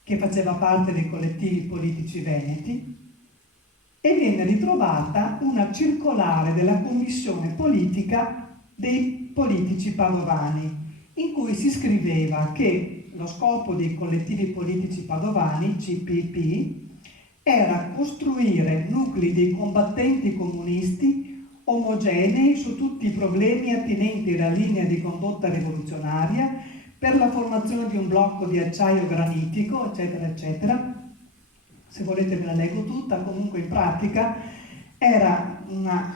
che faceva parte dei collettivi politici veneti, e viene ritrovata una circolare della commissione politica dei politici padovani, in cui si scriveva che lo scopo dei collettivi politici padovani, CPP, era costruire nuclei dei combattenti comunisti omogenei su tutti i problemi attinenti alla linea di condotta rivoluzionaria per la formazione di un blocco di acciaio granitico, eccetera, eccetera. Se volete ve la leggo tutta, comunque in pratica era una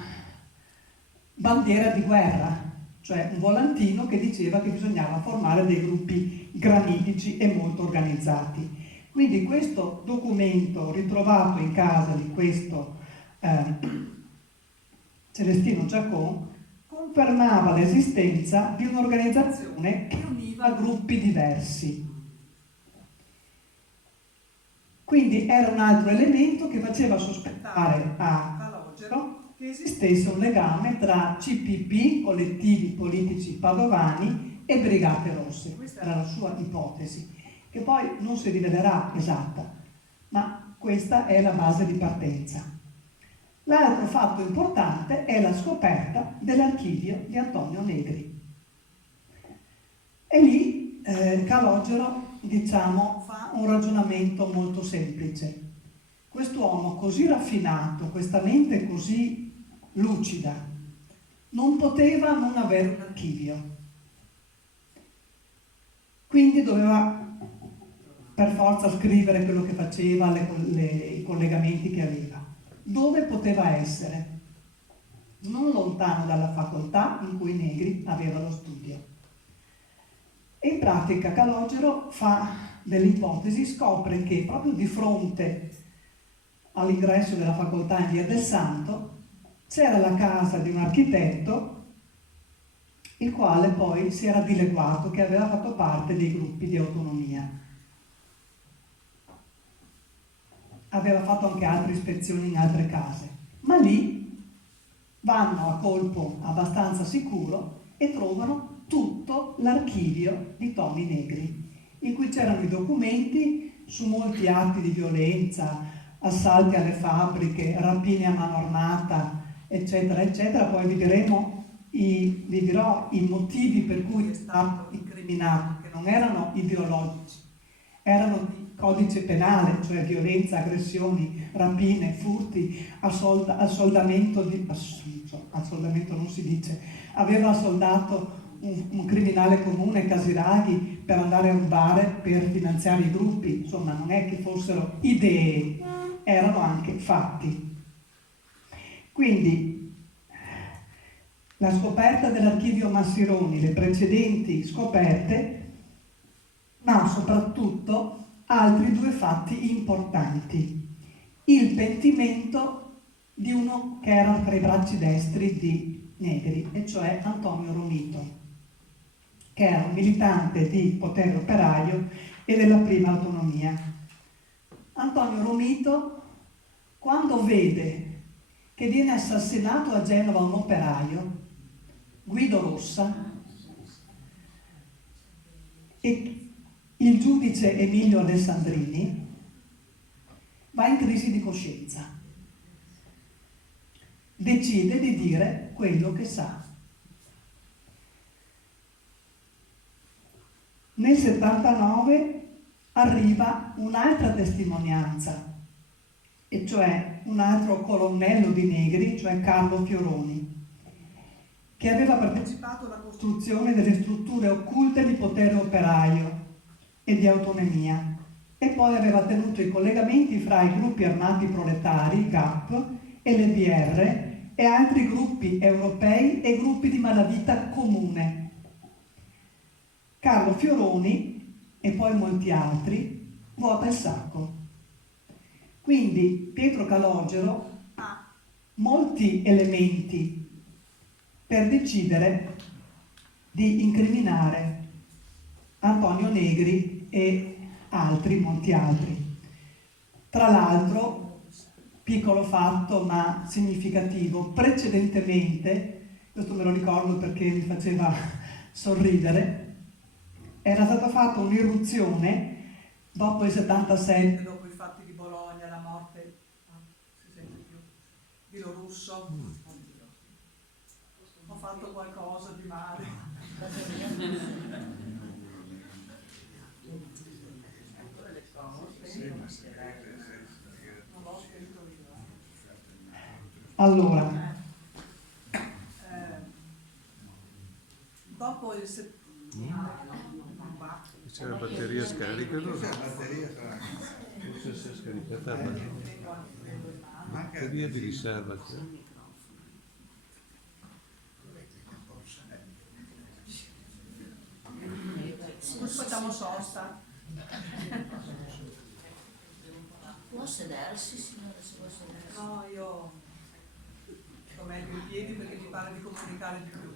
bandiera di guerra, cioè un volantino che diceva che bisognava formare dei gruppi granitici e molto organizzati. Quindi questo documento ritrovato in casa di questo Celestino Giacon confermava l'esistenza di un'organizzazione che univa gruppi diversi. Quindi era un altro elemento che faceva sospettare a Calogero che esistesse un legame tra CPP, collettivi politici padovani, e Brigate Rosse. Questa era la sua ipotesi, che poi non si rivelerà esatta, ma questa è la base di partenza. L'altro fatto importante è la scoperta dell'archivio di Antonio Negri. E lì Calogero, diciamo, fa un ragionamento molto semplice. Quest'uomo così raffinato, questa mente così lucida, non poteva non avere un archivio. Quindi doveva per forza scrivere quello che faceva, i collegamenti che aveva. Dove poteva essere? Non lontano dalla facoltà in cui Negri aveva lo studio. E in pratica Calogero fa delle ipotesi, scopre che proprio di fronte all'ingresso della facoltà in Via del Santo c'era la casa di un architetto, il quale poi si era dileguato, che aveva fatto parte dei gruppi di autonomia. Aveva fatto anche altre ispezioni in altre case, ma lì vanno a colpo abbastanza sicuro e trovano tutto l'archivio di Toni Negri, in cui c'erano i documenti su molti atti di violenza, assalti alle fabbriche, rapine a mano armata, eccetera, eccetera. Poi vi dirò i motivi per cui è stato incriminato, che non erano ideologici, erano di codice penale, cioè violenza, aggressioni, rapine, furti, assoldamento non si dice, aveva assoldato un criminale comune, Casiraghi, per andare a rubare per finanziare i gruppi. Insomma, non è che fossero idee, erano anche fatti. Quindi la scoperta dell'archivio Massironi, le precedenti scoperte, ma soprattutto altri due fatti importanti. Il pentimento di uno che era tra i bracci destri di Negri, e cioè Antonio Romito, che era un militante di Potere Operaio e della Prima Autonomia. Antonio Romito, quando vede che viene assassinato a Genova un operaio, Guido Rossa, e il giudice Emilio Alessandrini, va in crisi di coscienza. Decide di dire quello che sa. Nel 79 arriva un'altra testimonianza, e cioè un altro colonnello di Negri, cioè Carlo Fioroni, che aveva partecipato alla costruzione delle strutture occulte di potere operaio e di autonomia, e poi aveva tenuto i collegamenti fra i gruppi armati proletari, GAP, e le BR, e altri gruppi europei e gruppi di malavita comune. Carlo Fioroni, e poi molti altri, vuota il sacco. Quindi Pietro Calogero ha molti elementi per decidere di incriminare Antonio Negri e altri, molti altri. Tra l'altro, piccolo fatto ma significativo, precedentemente, questo me lo ricordo perché mi faceva sorridere, era stata fatta un'irruzione dopo il 77, dopo i fatti di Bologna, la morte, si sente più, di Lorusso. Oddio. Ho fatto qualcosa di male. Allora, dopo il c'è la batteria scarica? Forse si è scaricata la batteria di riserva. facciamo sosta. Può sedersi, signora, se vuole sedersi. No, io sto meglio in piedi perché mi pare di comunicare di più.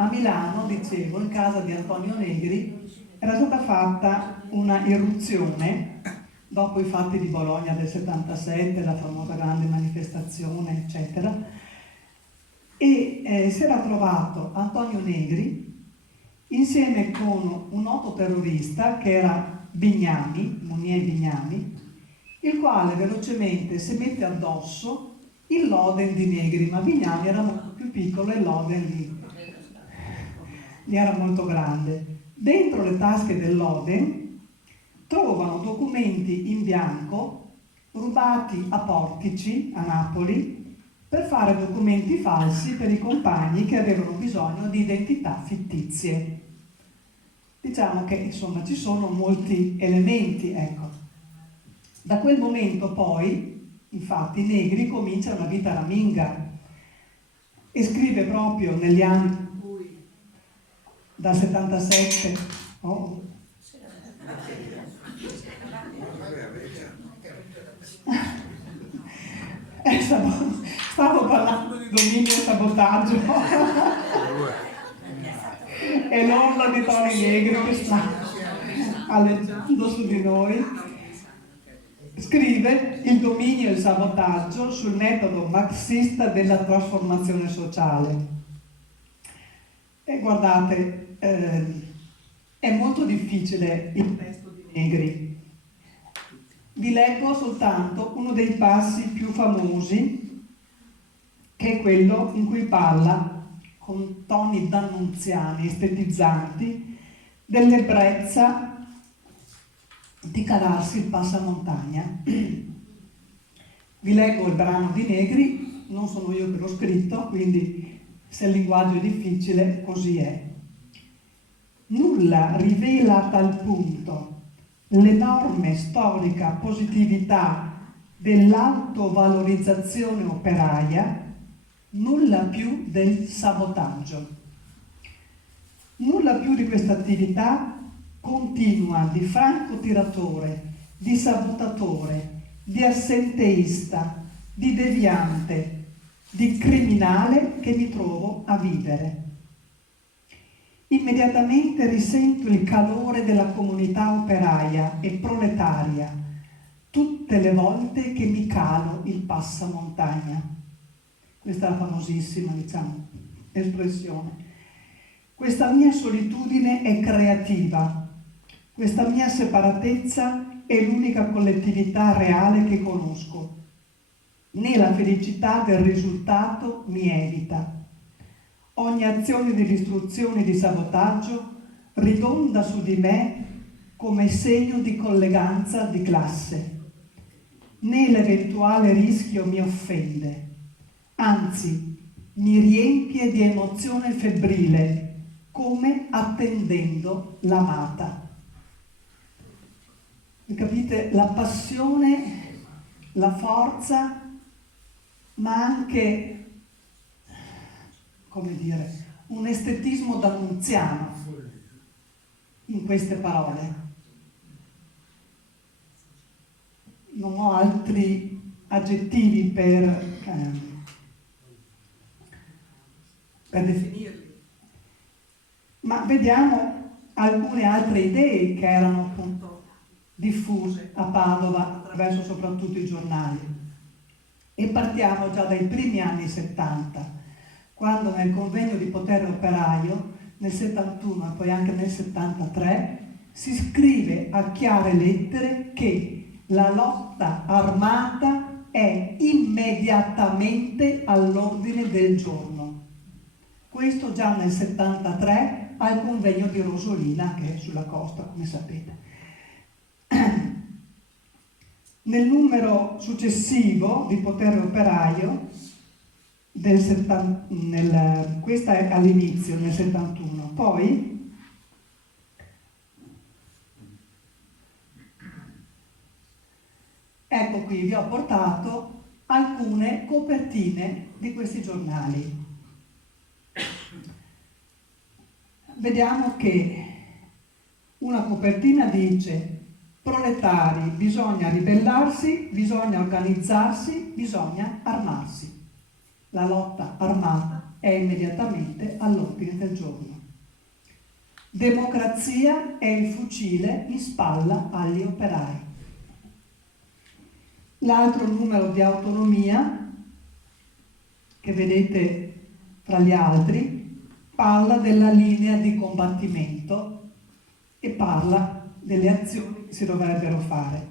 A Milano, dicevo, in casa di Antonio Negri, era stata fatta una irruzione dopo i fatti di Bologna del 77, la famosa grande manifestazione, eccetera, e si era trovato Antonio Negri insieme con un noto terrorista che era Bignami, Munier Bignami, il quale velocemente si mette addosso il Loden di Negri, ma Bignami era molto più piccolo e il Loden lì era molto grande. Dentro le tasche del Loden trovano documenti in bianco rubati a Portici, a Napoli, per fare documenti falsi per i compagni che avevano bisogno di identità fittizie. Diciamo che insomma ci sono molti elementi, ecco. Da quel momento poi, infatti, Negri comincia una vita raminga e scrive proprio negli anni dal 77 stavo parlando di dominio e sabotaggio e l'orlo di Tony Negri che sta alleggiando su di noi. Scrive il dominio e il sabotaggio sul metodo marxista della trasformazione sociale. E guardate, è molto difficile il testo di Negri. Vi leggo soltanto uno dei passi più famosi, che è quello in cui parla, con toni d'annunziani, estetizzanti, dell'ebbrezza di calarsi il passamontagna. Vi leggo il brano di Negri, non sono io che l'ho scritto, quindi Se il linguaggio è difficile, così è. Nulla rivela a tal punto l'enorme storica positività dell'autovalorizzazione operaia, nulla più del sabotaggio. Nulla più di questa attività continua di francotiratore, di sabotatore, di assenteista, di deviante, di criminale che mi trovo a vivere. Immediatamente risento il calore della comunità operaia e proletaria tutte le volte che mi calo il passamontagna. Questa è la famosissima, espressione. Questa mia solitudine è creativa, questa mia separatezza è l'unica collettività reale che conosco. Né la felicità del risultato mi evita. Ogni azione di distruzione e di sabotaggio ridonda su di me come segno di colleganza di classe. Né l'eventuale rischio mi offende, anzi mi riempie di emozione febbrile, come attendendo l'amata. Capite? La passione, la forza, ma anche, come dire, un estetismo d'annunziano in queste parole. Non ho altri aggettivi per definirli. Ma vediamo alcune altre idee che erano appunto diffuse a Padova attraverso soprattutto i giornali. E partiamo già dai primi anni 70, quando nel convegno di potere operaio, nel 71 e poi anche nel 73, si scrive a chiare lettere che la lotta armata è immediatamente all'ordine del giorno. Questo già nel 73 al convegno di Rosolina, che è sulla costa, come sapete. Nel numero successivo di Potere Operaio, questa è all'inizio, nel 71, poi ecco qui vi ho portato alcune copertine di questi giornali. Vediamo che una copertina dice: proletari, bisogna ribellarsi, bisogna organizzarsi, bisogna armarsi. La lotta armata è immediatamente all'ordine del giorno. Democrazia è il fucile in spalla agli operai. L'altro numero di Autonomia, che vedete fra gli altri, parla della linea di combattimento e parla delle azioni che si dovrebbero fare.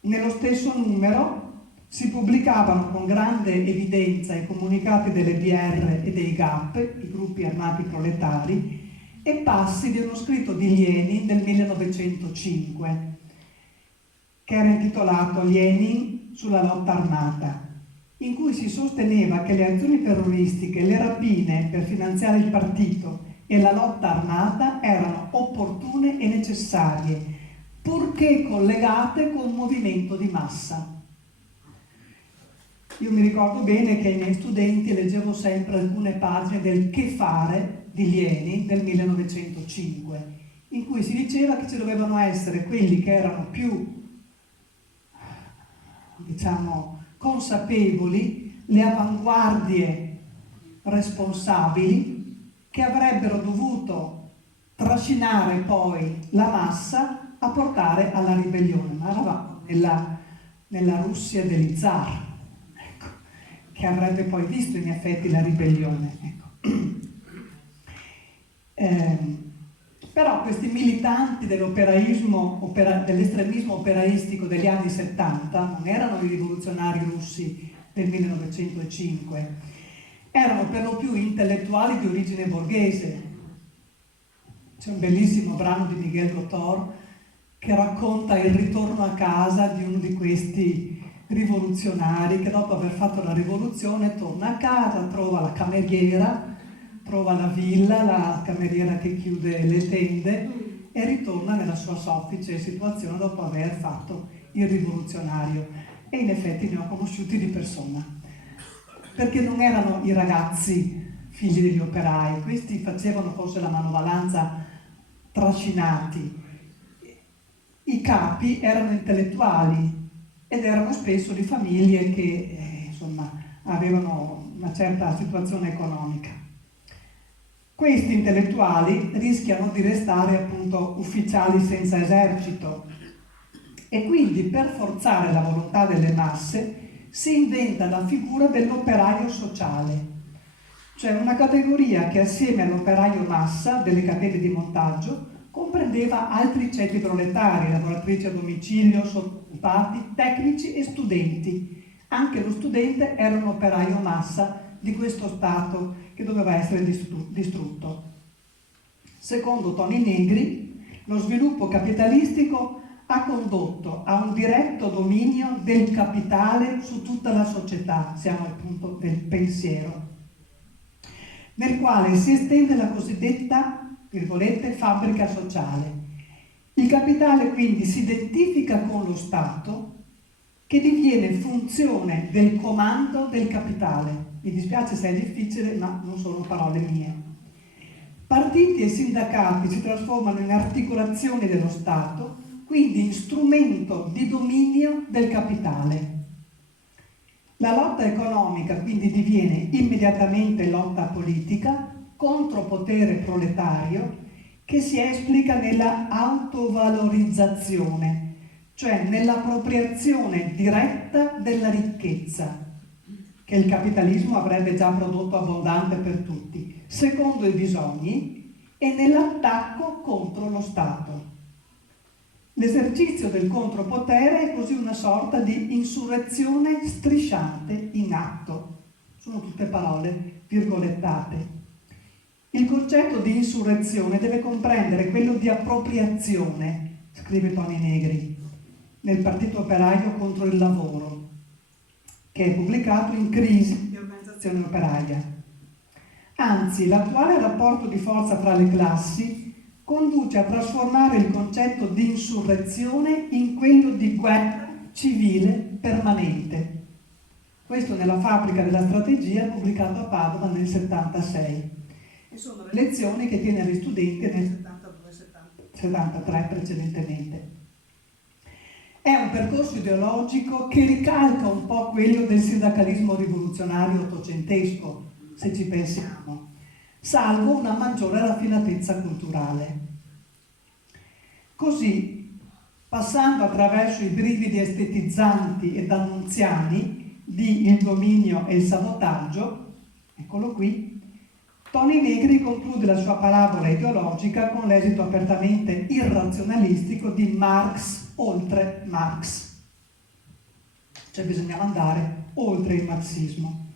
Nello stesso numero si pubblicavano con grande evidenza i comunicati delle BR e dei GAP, i gruppi armati proletari, e passi di uno scritto di Lenin del 1905, che era intitolato Lenin sulla lotta armata, in cui si sosteneva che le azioni terroristiche, le rapine per finanziare il partito e la lotta armata erano opportune e necessarie, purché collegate con un movimento di massa. Io mi ricordo bene che ai miei studenti leggevo sempre alcune pagine del Che fare di Lenin del 1905, in cui si diceva che ci dovevano essere quelli che erano più, consapevoli, le avanguardie responsabili, che avrebbero dovuto trascinare poi la massa a portare alla ribellione. Ma eravamo nella Russia degli zar, che avrebbe poi visto in effetti la ribellione. Però questi militanti dell'operaismo, dell'estremismo operaistico degli anni 70 non erano i rivoluzionari russi del 1905, erano per lo più intellettuali di origine borghese. C'è un bellissimo brano di Miguel Gotor che racconta il ritorno a casa di uno di questi rivoluzionari che dopo aver fatto la rivoluzione torna a casa, trova la cameriera, trova la villa, la cameriera che chiude le tende e ritorna nella sua soffice situazione dopo aver fatto il rivoluzionario. E in effetti ne ho conosciuti di persona, perché non erano i ragazzi figli degli operai, questi facevano forse la manovalanza trascinati. I capi erano intellettuali ed erano spesso di famiglie che insomma avevano una certa situazione economica. Questi intellettuali rischiano di restare appunto ufficiali senza esercito e quindi per forzare la volontà delle masse si inventa la figura dell'operaio sociale, cioè una categoria che assieme all'operaio massa delle catene di montaggio comprendeva altri ceti proletari, lavoratrici a domicilio, sottooccupati, tecnici e studenti. Anche lo studente era un operaio massa di questo Stato che doveva essere distrutto. Secondo Toni Negri, lo sviluppo capitalistico ha condotto a un diretto dominio del capitale su tutta la società, siamo al punto del pensiero, nel quale si estende la cosiddetta, virgolette, fabbrica sociale. Il capitale quindi si identifica con lo Stato che diviene funzione del comando del capitale. Mi dispiace se è difficile, ma non sono parole mie. Partiti e sindacati si trasformano in articolazioni dello Stato, quindi in strumento di dominio del capitale. La lotta economica quindi diviene immediatamente lotta politica contro potere proletario che si esplica nella autovalorizzazione, cioè nell'appropriazione diretta della ricchezza che il capitalismo avrebbe già prodotto abbondante per tutti, secondo i bisogni, e nell'attacco contro lo Stato. L'esercizio del contropotere è così una sorta di insurrezione strisciante in atto. Sono tutte parole virgolettate. Il concetto di insurrezione deve comprendere quello di appropriazione, scrive Toni Negri, nel Partito Operaio contro il lavoro, che è pubblicato in Crisi di organizzazione operaia. Anzi, l'attuale rapporto di forza fra le classi conduce a trasformare il concetto di insurrezione in quello di guerra civile permanente. Questo nella Fabbrica della strategia, pubblicato a Padova nel 76. E sono le lezioni che tiene agli studenti nel 72-73 precedentemente. È un percorso ideologico che ricalca un po' quello del sindacalismo rivoluzionario ottocentesco, se ci pensiamo, salvo una maggiore raffinatezza culturale. Così, passando attraverso i brividi estetizzanti ed annunziani di Il dominio e il sabotaggio, eccolo qui, Toni Negri conclude la sua parabola ideologica con l'esito apertamente irrazionalistico di Marx oltre Marx. Cioè bisognava andare oltre il marxismo.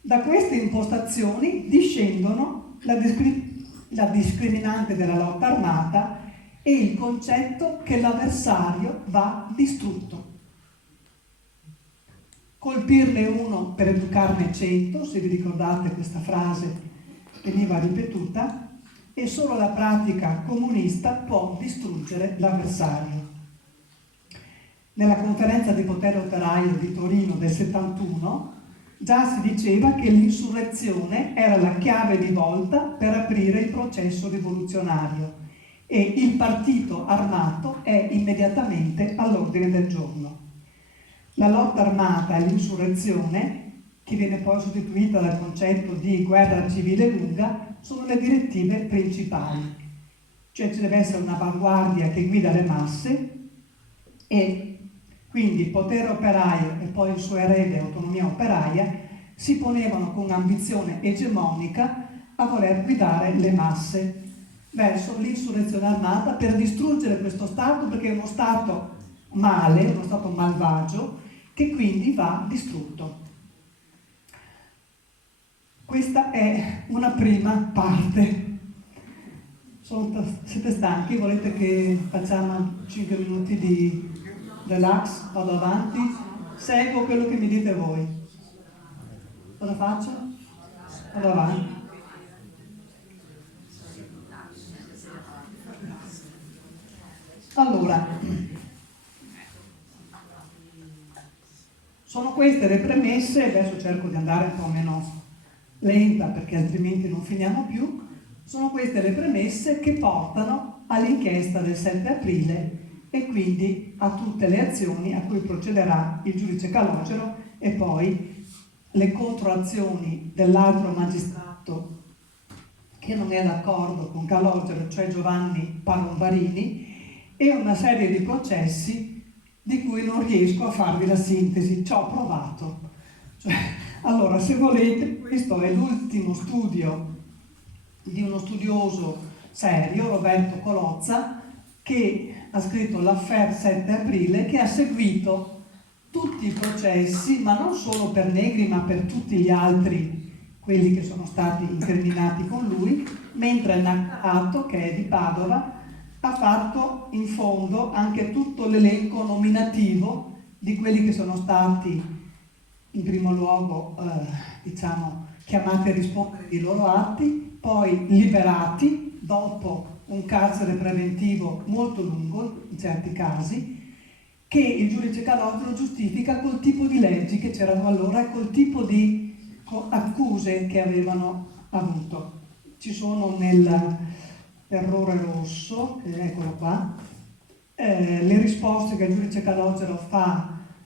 Da queste impostazioni discendono la discriminante della lotta armata e il concetto che l'avversario va distrutto. Colpirne uno per educarne 100, se vi ricordate questa frase veniva ripetuta, e solo la pratica comunista può distruggere l'avversario. Nella conferenza di potere operaio di Torino del 71 già si diceva che l'insurrezione era la chiave di volta per aprire il processo rivoluzionario e il partito armato è immediatamente all'ordine del giorno. La lotta armata e l'insurrezione, che viene poi sostituita dal concetto di guerra civile lunga, sono le direttive principali. Cioè ci deve essere un'avanguardia che guida le masse e quindi il potere operaio e poi il suo erede autonomia operaia si ponevano con ambizione egemonica a voler guidare le masse verso l'insurrezione armata per distruggere questo Stato, perché è uno Stato male, uno Stato malvagio, che quindi va distrutto. Questa è una prima parte. Siete stanchi? Volete che facciamo 5 minuti di relax? Vado avanti? seguo quello che mi dite voi. Cosa faccio? Vado avanti. Allora, sono queste le premesse, adesso cerco di andare un po' meno lenta perché altrimenti non finiamo più, sono queste le premesse che portano all'inchiesta del 7 aprile e quindi a tutte le azioni a cui procederà il giudice Calogero e poi le controazioni dell'altro magistrato che non è d'accordo con Calogero, cioè Giovanni Palombarini, e una serie di processi di cui non riesco a farvi la sintesi, ci ho provato. Allora, se volete, questo è l'ultimo studio di uno studioso serio, Roberto Colozza, che ha scritto l'Affaire 7 aprile, che ha seguito tutti i processi, ma non solo per Negri, ma per tutti gli altri, quelli che sono stati incriminati con lui, mentre Naccarato, che è di Padova, ha fatto in fondo anche tutto l'elenco nominativo di quelli che sono stati in primo luogo chiamati a rispondere dei loro atti, poi liberati dopo un carcere preventivo molto lungo in certi casi, che il giudice Calogero giustifica col tipo di leggi che c'erano allora e col tipo di accuse che avevano avuto. Ci sono nel Terrore Rosso, eccolo qua, le risposte che il giudice Calogero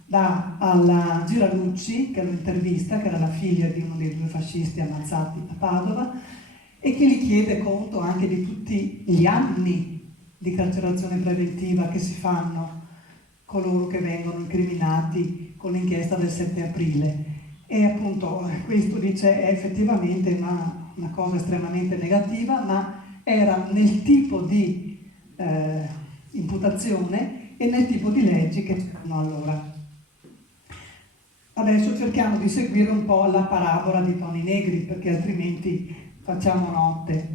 dà alla Giralucci, che lo intervista, che era la figlia di uno dei due fascisti ammazzati a Padova, e che gli chiede conto anche di tutti gli anni di carcerazione preventiva che si fanno coloro che vengono incriminati con l'inchiesta del 7 aprile. E appunto questo dice è effettivamente una cosa estremamente negativa, ma era nel tipo di imputazione e nel tipo di leggi che c'erano allora. Adesso cerchiamo di seguire un po' la parabola di Toni Negri, perché altrimenti facciamo notte.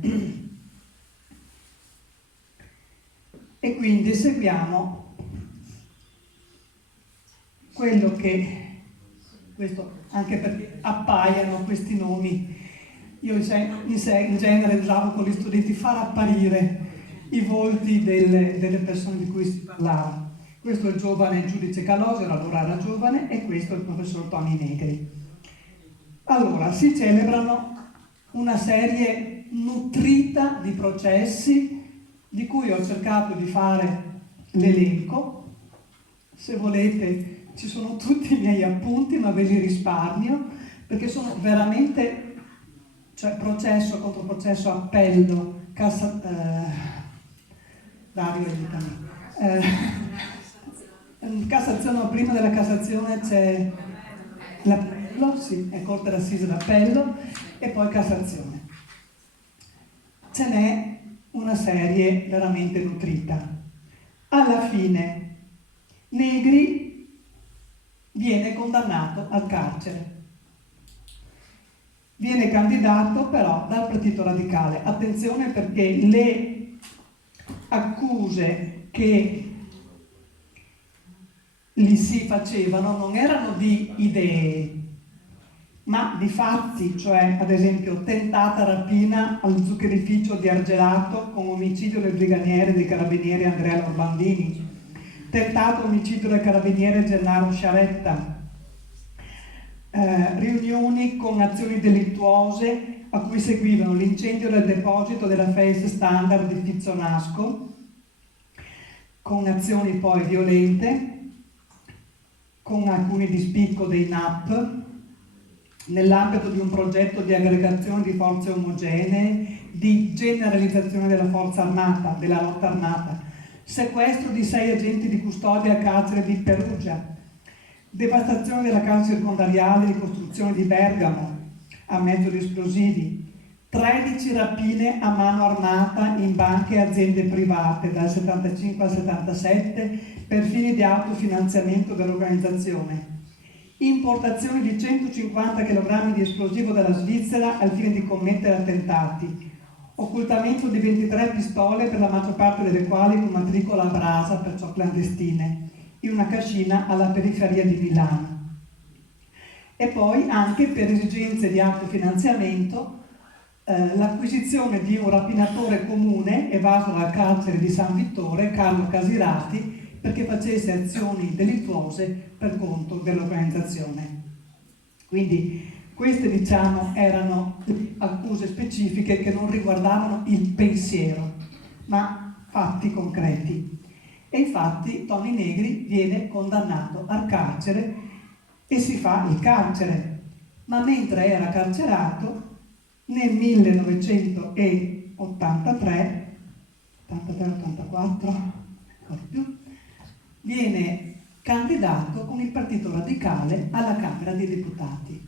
E quindi seguiamo quello che, questo anche perché appaiano questi nomi. Io in genere usavo con gli studenti far apparire i volti delle persone di cui si parlava. Questo è il giovane giudice Calogero, allora era giovane, e questo è il professor Toni Negri. Allora, si celebrano una serie nutrita di processi di cui ho cercato di fare l'elenco. Se volete ci sono tutti i miei appunti, ma ve li risparmio, perché sono veramente... cioè processo, controprocesso, appello, Dario aiutami. Cassazione, prima della Cassazione c'è l'appello, sì, è Corte d'Assise d'appello, e poi Cassazione. Ce n'è una serie veramente nutrita. Alla fine Negri viene condannato al carcere. Viene candidato però dal Partito Radicale. Attenzione, perché le accuse che gli si facevano non erano di idee, ma di fatti, cioè ad esempio tentata rapina al zuccherificio di Argelato con omicidio del brigadiere dei carabinieri Andrea Lorbandini, tentato omicidio del carabiniere Gennaro Sciaretta, riunioni con azioni delittuose a cui seguivano l'incendio del deposito della FES Standard di Fizzonasco, con azioni poi violente, con alcuni di spicco dei NAP, nell'ambito di un progetto di aggregazione di forze omogenee, di generalizzazione della forza armata, della lotta armata, sequestro di 6 agenti di custodia al carcere di Perugia, devastazione della casa circondariale di costruzione di Bergamo a mezzo di esplosivi, 13 rapine a mano armata in banche e aziende private dal 75 al 77 per fini di autofinanziamento dell'organizzazione, importazione di 150 kg di esplosivo dalla Svizzera al fine di commettere attentati, occultamento di 23 pistole, per la maggior parte delle quali con matricola a brasa, perciò clandestine, in una cascina alla periferia di Milano. e poi anche per esigenze di autofinanziamento l'acquisizione di un rapinatore comune evaso dal carcere di San Vittore, Carlo Casirati, perché facesse azioni delittuose per conto dell'organizzazione. Quindi queste, diciamo, erano accuse specifiche che non riguardavano il pensiero, ma fatti concreti. E infatti Tony Negri viene condannato al carcere e si fa il carcere, ma mentre era carcerato nel 1983, 83-84, viene candidato con il Partito Radicale alla Camera dei Deputati.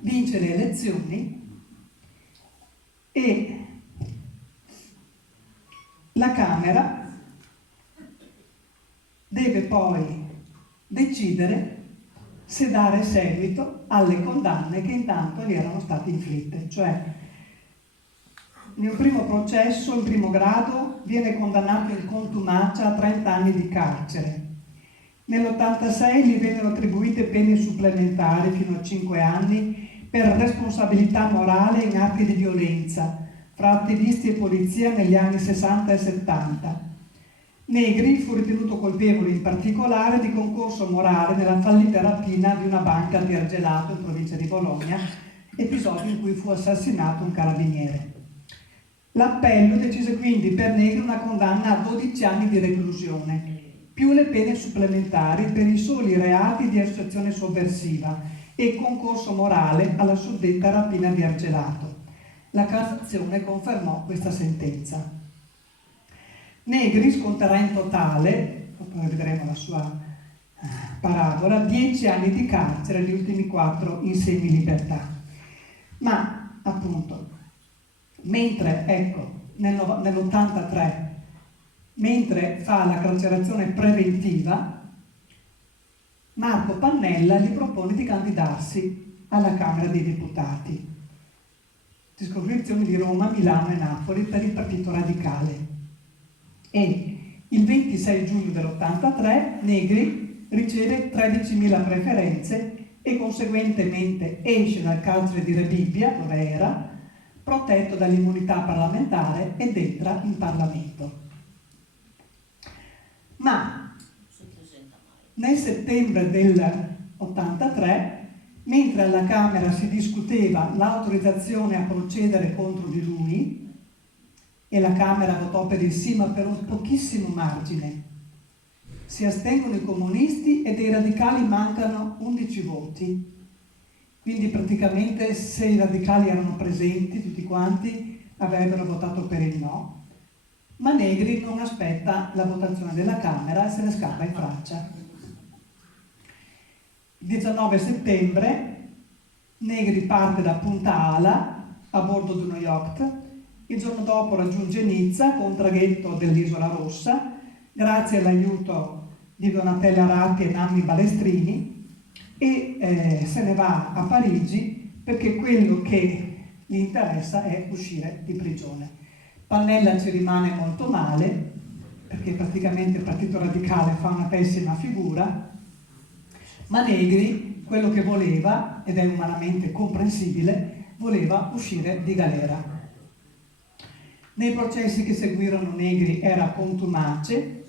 Vince le elezioni e la Camera deve poi decidere se dare seguito alle condanne che intanto gli erano state inflitte, cioè in un primo processo, in primo grado, viene condannato in contumacia a 30 anni di carcere. Nell'86 gli vennero attribuite pene supplementari fino a 5 anni per responsabilità morale in atti di violenza fra attivisti e polizia negli anni 60 e 70. Negri fu ritenuto colpevole in particolare di concorso morale nella fallita rapina di una banca di Argelato in provincia di Bologna, episodio in cui fu assassinato un carabiniere. L'appello decise quindi per Negri una condanna a 12 anni di reclusione, più le pene supplementari per i soli reati di associazione sovversiva e concorso morale alla suddetta rapina di Argelato. La Cassazione confermò questa sentenza. Negri sconterà in totale, poi vedremo la sua parabola, 10 anni di carcere, gli ultimi 4 in semilibertà. Ma appunto, mentre ecco, nell'83, mentre fa la carcerazione preventiva, Marco Pannella gli propone di candidarsi alla Camera dei Deputati. Circoscrizioni di Roma, Milano e Napoli per il Partito Radicale. E il 26 giugno dell'83 Negri riceve 13.000 preferenze e conseguentemente esce dal carcere di Rebibbia, dove era, protetto dall'immunità parlamentare ed entra in Parlamento. Ma nel settembre del 83, mentre alla Camera si discuteva l'autorizzazione a procedere contro di lui, e la Camera votò per il sì ma per un pochissimo margine, si astengono i comunisti e dei radicali mancano 11 voti. Quindi praticamente se i radicali erano presenti tutti quanti avrebbero votato per il no, ma Negri non aspetta la votazione della Camera e se ne scappa in Francia. Il 19 settembre Negri parte da Punta Ala a bordo di uno yacht. Il giorno dopo raggiunge Nizza con un traghetto dell'Isola Rossa, grazie all'aiuto di Donatella Ratti e Nanni Balestrini, e se ne va a Parigi perché quello che gli interessa è uscire di prigione. Pannella ci rimane molto male perché praticamente il Partito Radicale fa una pessima figura, ma Negri quello che voleva, ed è umanamente comprensibile, voleva uscire di galera. Nei processi che seguirono Negri era contumace,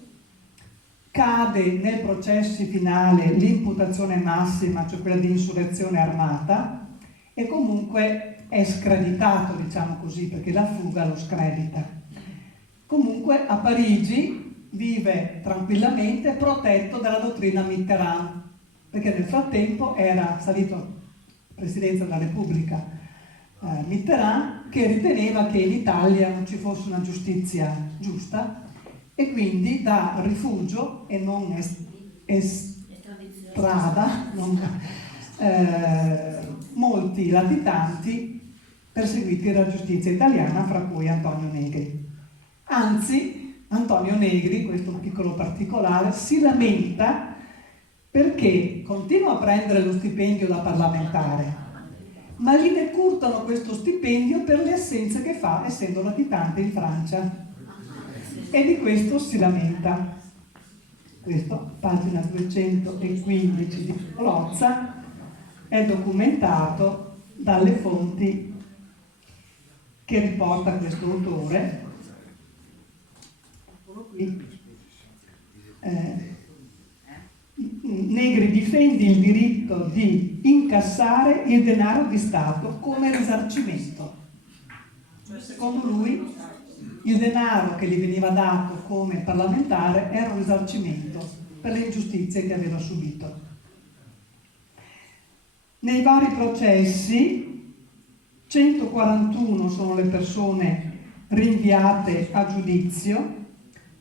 cade nel processo finale l'imputazione massima, cioè quella di insurrezione armata, e comunque è screditato, diciamo così, perché la fuga lo scredita. Comunque a Parigi vive tranquillamente protetto dalla dottrina Mitterrand, perché nel frattempo era salito Presidenza della Repubblica Mitterrand, che riteneva che in Italia non ci fosse una giustizia giusta e quindi dà rifugio e non strada molti latitanti perseguiti dalla giustizia italiana, fra cui Antonio Negri. Anzi, Antonio Negri, questo piccolo particolare, si lamenta perché continua a prendere lo stipendio da parlamentare, ma gli decurtano questo stipendio per le assenze che fa essendo latitante in Francia, e di questo si lamenta. questo, pagina 215 di Polozza, è documentato dalle fonti che riporta questo autore. Negri difende il diritto di incassare il denaro di Stato come risarcimento. Secondo lui il denaro che gli veniva dato come parlamentare era un risarcimento per le ingiustizie che aveva subito. Nei vari processi 141 sono le persone rinviate a giudizio.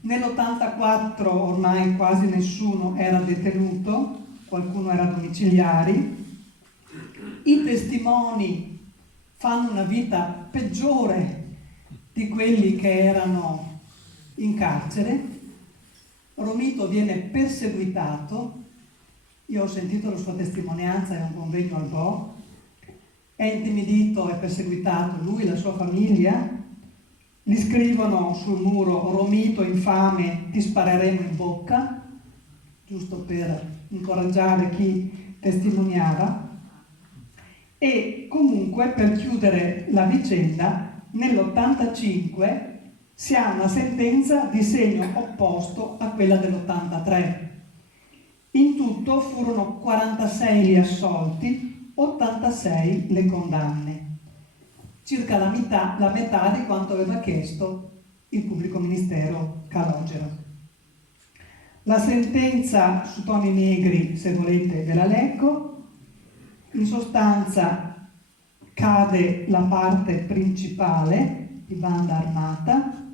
Nell'84 ormai quasi nessuno era detenuto, qualcuno era domiciliari. I testimoni fanno una vita peggiore di quelli che erano in carcere. Romito viene perseguitato. Io ho sentito la sua testimonianza in un convegno al Bo'. È intimidito e perseguitato lui e la sua famiglia. Gli scrivono sul muro: Romito infame, ti spareremo in bocca, giusto per incoraggiare chi testimoniava. E comunque, per chiudere la vicenda, nell'85 si ha una sentenza di segno opposto a quella dell'83. In tutto furono 46 gli assolti, 86 le condanne. Circa la metà di quanto aveva chiesto il pubblico ministero Calogero. La sentenza su Toni Negri, se volete, ve la leggo. In sostanza cade la parte principale di banda armata,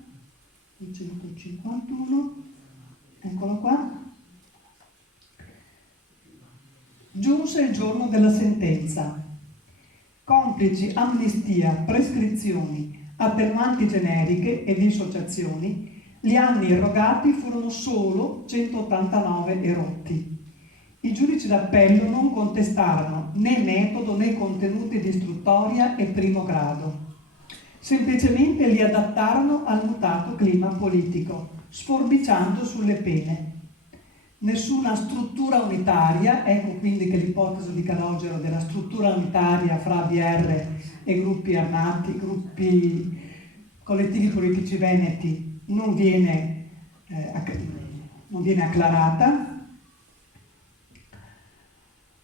151, eccolo qua. Giunse il giorno della sentenza. Complici amnistia, prescrizioni, attenuanti generiche e dissociazioni, gli anni erogati furono solo 189 erotti. I giudici d'appello non contestarono né metodo né contenuti di istruttoria e primo grado. Semplicemente li adattarono al mutato clima politico, sforbiciando sulle pene. Nessuna struttura unitaria, ecco quindi che l'ipotesi di Calogero della struttura unitaria fra ABR e gruppi armati, gruppi collettivi politici veneti non viene acclarata,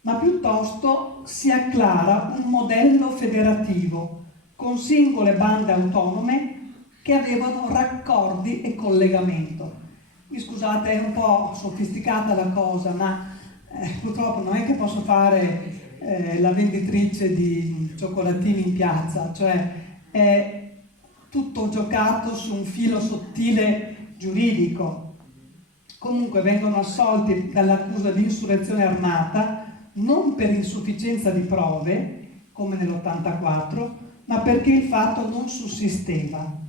ma piuttosto si acclara un modello federativo con singole bande autonome che avevano raccordi e collegamento. Mi scusate, è un po' sofisticata la cosa, ma purtroppo non è che posso fare la venditrice di cioccolatini in piazza, cioè è tutto giocato su un filo sottile giuridico. Comunque vengono assolti dall'accusa di insurrezione armata non per insufficienza di prove, come nell'84, ma perché il fatto non sussisteva.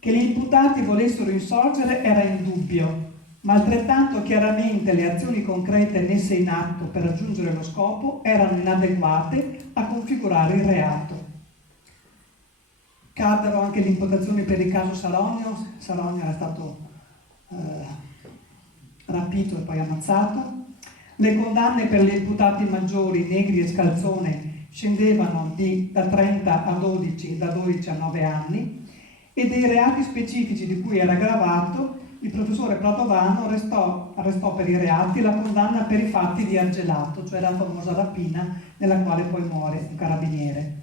Che gli imputati volessero insorgere era indubbio, ma altrettanto chiaramente le azioni concrete messe in atto per raggiungere lo scopo erano inadeguate a configurare il reato. Caddero anche le imputazioni per il caso Saronio. Saronio era stato rapito e poi ammazzato. Le condanne per gli imputati maggiori, Negri e Scalzone, scendevano da 30 a 12 e da 12 a 9 anni. E dei reati specifici di cui era gravato, il professore Pradovano arrestò per i reati la condanna per i fatti di Argelato, cioè la famosa rapina nella quale poi muore un carabiniere.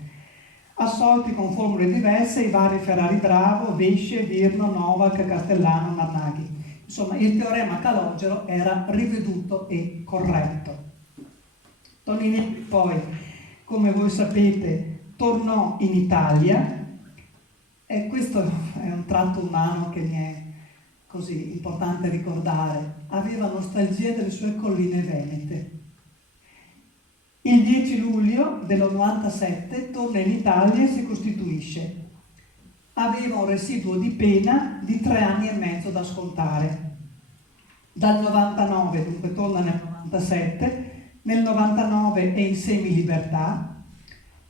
Assolti con formule diverse i vari Ferrari Bravo, Vesce, Virno, Novak, Castellano, Marnaghi. Insomma, il teorema Calogero era riveduto e corretto. Tonini poi, come voi sapete, tornò in Italia. E questo è un tratto umano che mi è così importante ricordare. Aveva nostalgia delle sue colline venete. Il 10 luglio del 97 torna in Italia e si costituisce. Aveva un residuo di pena di 3 anni e mezzo da scontare. Dal 99, dunque torna nel 97, nel 99 è in semilibertà.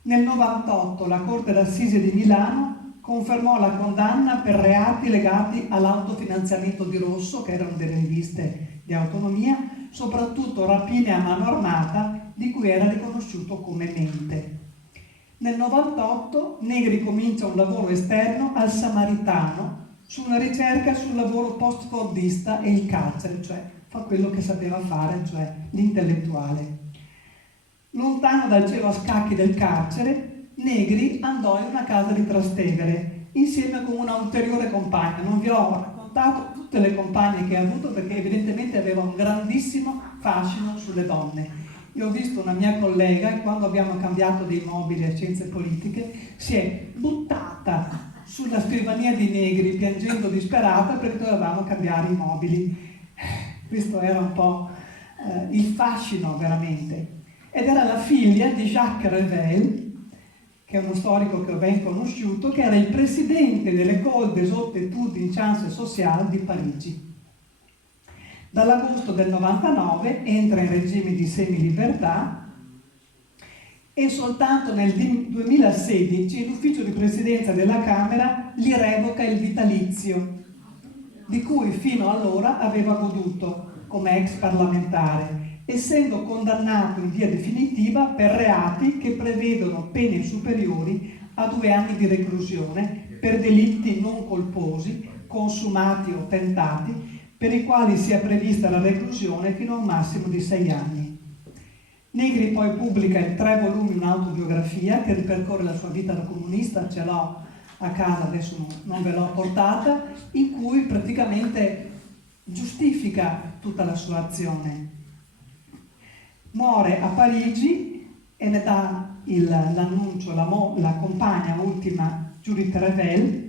Nel 98 la Corte d'Assise di Milano confermò la condanna per reati legati all'autofinanziamento di Rosso, che era una delle riviste di autonomia, soprattutto rapine a mano armata, di cui era riconosciuto come mente. Nel 98 Negri comincia un lavoro esterno al Samaritano su una ricerca sul lavoro post-fordista e il carcere, cioè fa quello che sapeva fare, cioè l'intellettuale. Lontano dal cielo a scacchi del carcere, Negri andò in una casa di Trastevere insieme con una ulteriore compagna. Non vi ho raccontato tutte le compagne che ha avuto perché evidentemente aveva un grandissimo fascino sulle donne. Io ho visto una mia collega e quando abbiamo cambiato dei mobili a scienze politiche si è buttata sulla scrivania di Negri piangendo disperata perché dovevamo cambiare i mobili. Questo era un po' il fascino veramente. Ed era la figlia di Jacques Revel, che è uno storico che ho ben conosciuto, che era il presidente dell'École des Hautes Études in Sciences Sociales di Parigi. Dall'agosto del 99 entra in regime di semilibertà e soltanto nel 2016 l'ufficio di presidenza della Camera gli revoca il vitalizio, di cui fino allora aveva goduto come ex parlamentare, essendo condannato in via definitiva per reati che prevedono pene superiori a 2 anni di reclusione per delitti non colposi, consumati o tentati, per i quali sia prevista la reclusione fino a un massimo di 6 anni. Negri poi pubblica in 3 volumi un'autobiografia che ripercorre la sua vita da comunista, ce l'ho a casa, adesso non ve l'ho portata, in cui praticamente giustifica tutta la sua azione. Muore a Parigi e ne dà l'annuncio la compagna ultima Judith Revel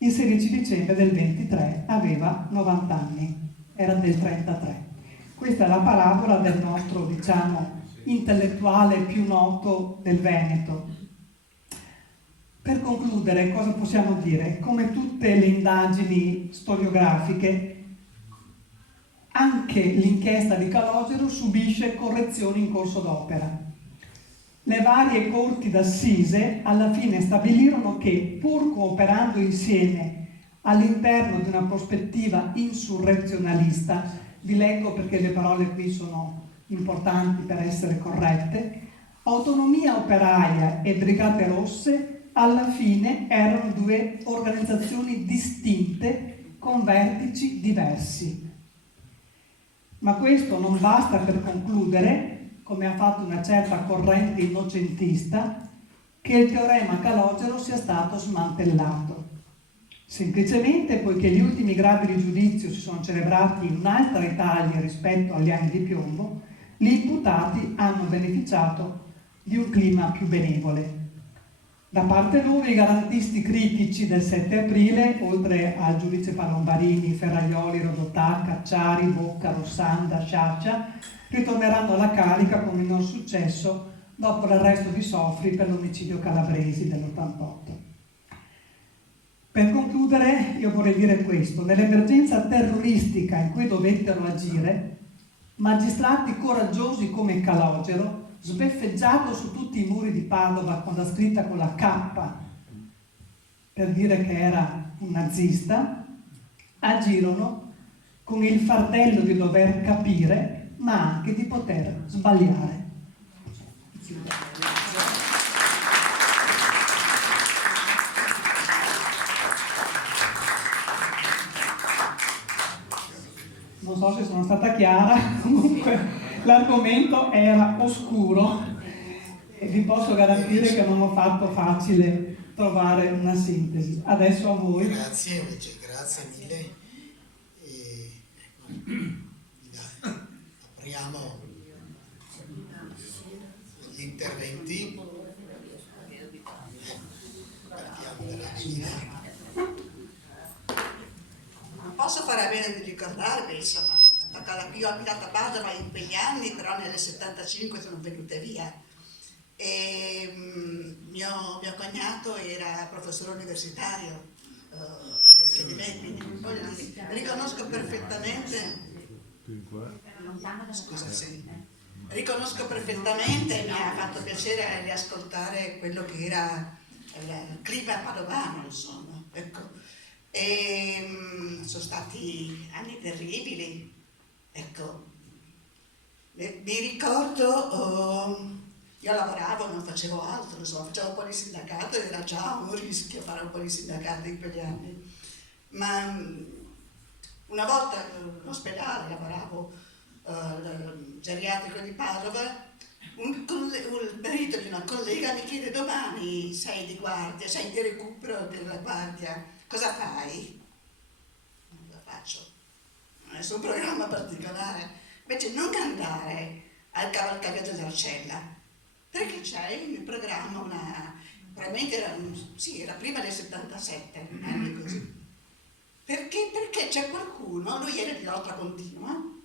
il 16 dicembre del 23, aveva 90 anni, era del 33. Questa è la parabola del nostro, diciamo, intellettuale più noto del Veneto. Per concludere, cosa possiamo dire? Come tutte le indagini storiografiche, anche l'inchiesta di Calogero subisce correzioni in corso d'opera. Le varie corti d'assise alla fine stabilirono che, pur cooperando insieme all'interno di una prospettiva insurrezionalista, vi leggo perché le parole qui sono importanti per essere corrette, Autonomia Operaia e Brigate Rosse alla fine erano 2 organizzazioni distinte con vertici diversi. Ma questo non basta per concludere, come ha fatto una certa corrente innocentista, che il teorema Calogero sia stato smantellato. Semplicemente poiché gli ultimi gradi di giudizio si sono celebrati in un'altra Italia rispetto agli anni di piombo, gli imputati hanno beneficiato di un clima più benevole. Da parte loro i garantisti critici del 7 aprile, oltre al giudice Palombarini, Ferraioli, Rodotà, Cacciari, Bocca, Rossanda, Sciaccia, ritorneranno alla carica con minor successo dopo l'arresto di Sofri per l'omicidio Calabresi dell'88. Per concludere, io vorrei dire questo: nell'emergenza terroristica in cui dovettero agire, magistrati coraggiosi come Calogero, sbeffeggiato su tutti i muri di Padova con la scritta con la K per dire che era un nazista, agirono con il fardello di dover capire ma anche di poter sbagliare. Non so se sono stata chiara, comunque l'argomento era oscuro e vi posso garantire che non ho fatto facile trovare una sintesi. Adesso a voi. Grazie invece, grazie mille. Apriamo gli interventi. Partiamo dalla Gina. Non posso fare a meno di ricordarvi, insomma, io ho abitato a Padova in quegli anni, però nel 75 sono venute via. E mio cognato era professore universitario di me, quindi riconosco perfettamente. Scusa, sì. Riconosco perfettamente, mi ha fatto piacere riascoltare quello che era il clima padovano, insomma, ecco. E sono stati anni terribili, Ecco, mi ricordo, io lavoravo, non facevo altro, insomma, facevo un po' di sindacato ed era già un rischio fare un po' di sindacato in quegli anni. Ma una volta all'ospedale, lavoravo geriatrico di Padova, il marito di una collega mi chiede: domani sei di guardia, sei di recupero della guardia, cosa fai? Cosa faccio? Non è nessun programma particolare. Invece non andare al cavalcavia dell'Arcella, perché c'è in programma probabilmente era prima del 77, anni così. Perché c'è qualcuno, lui era di lotta continua,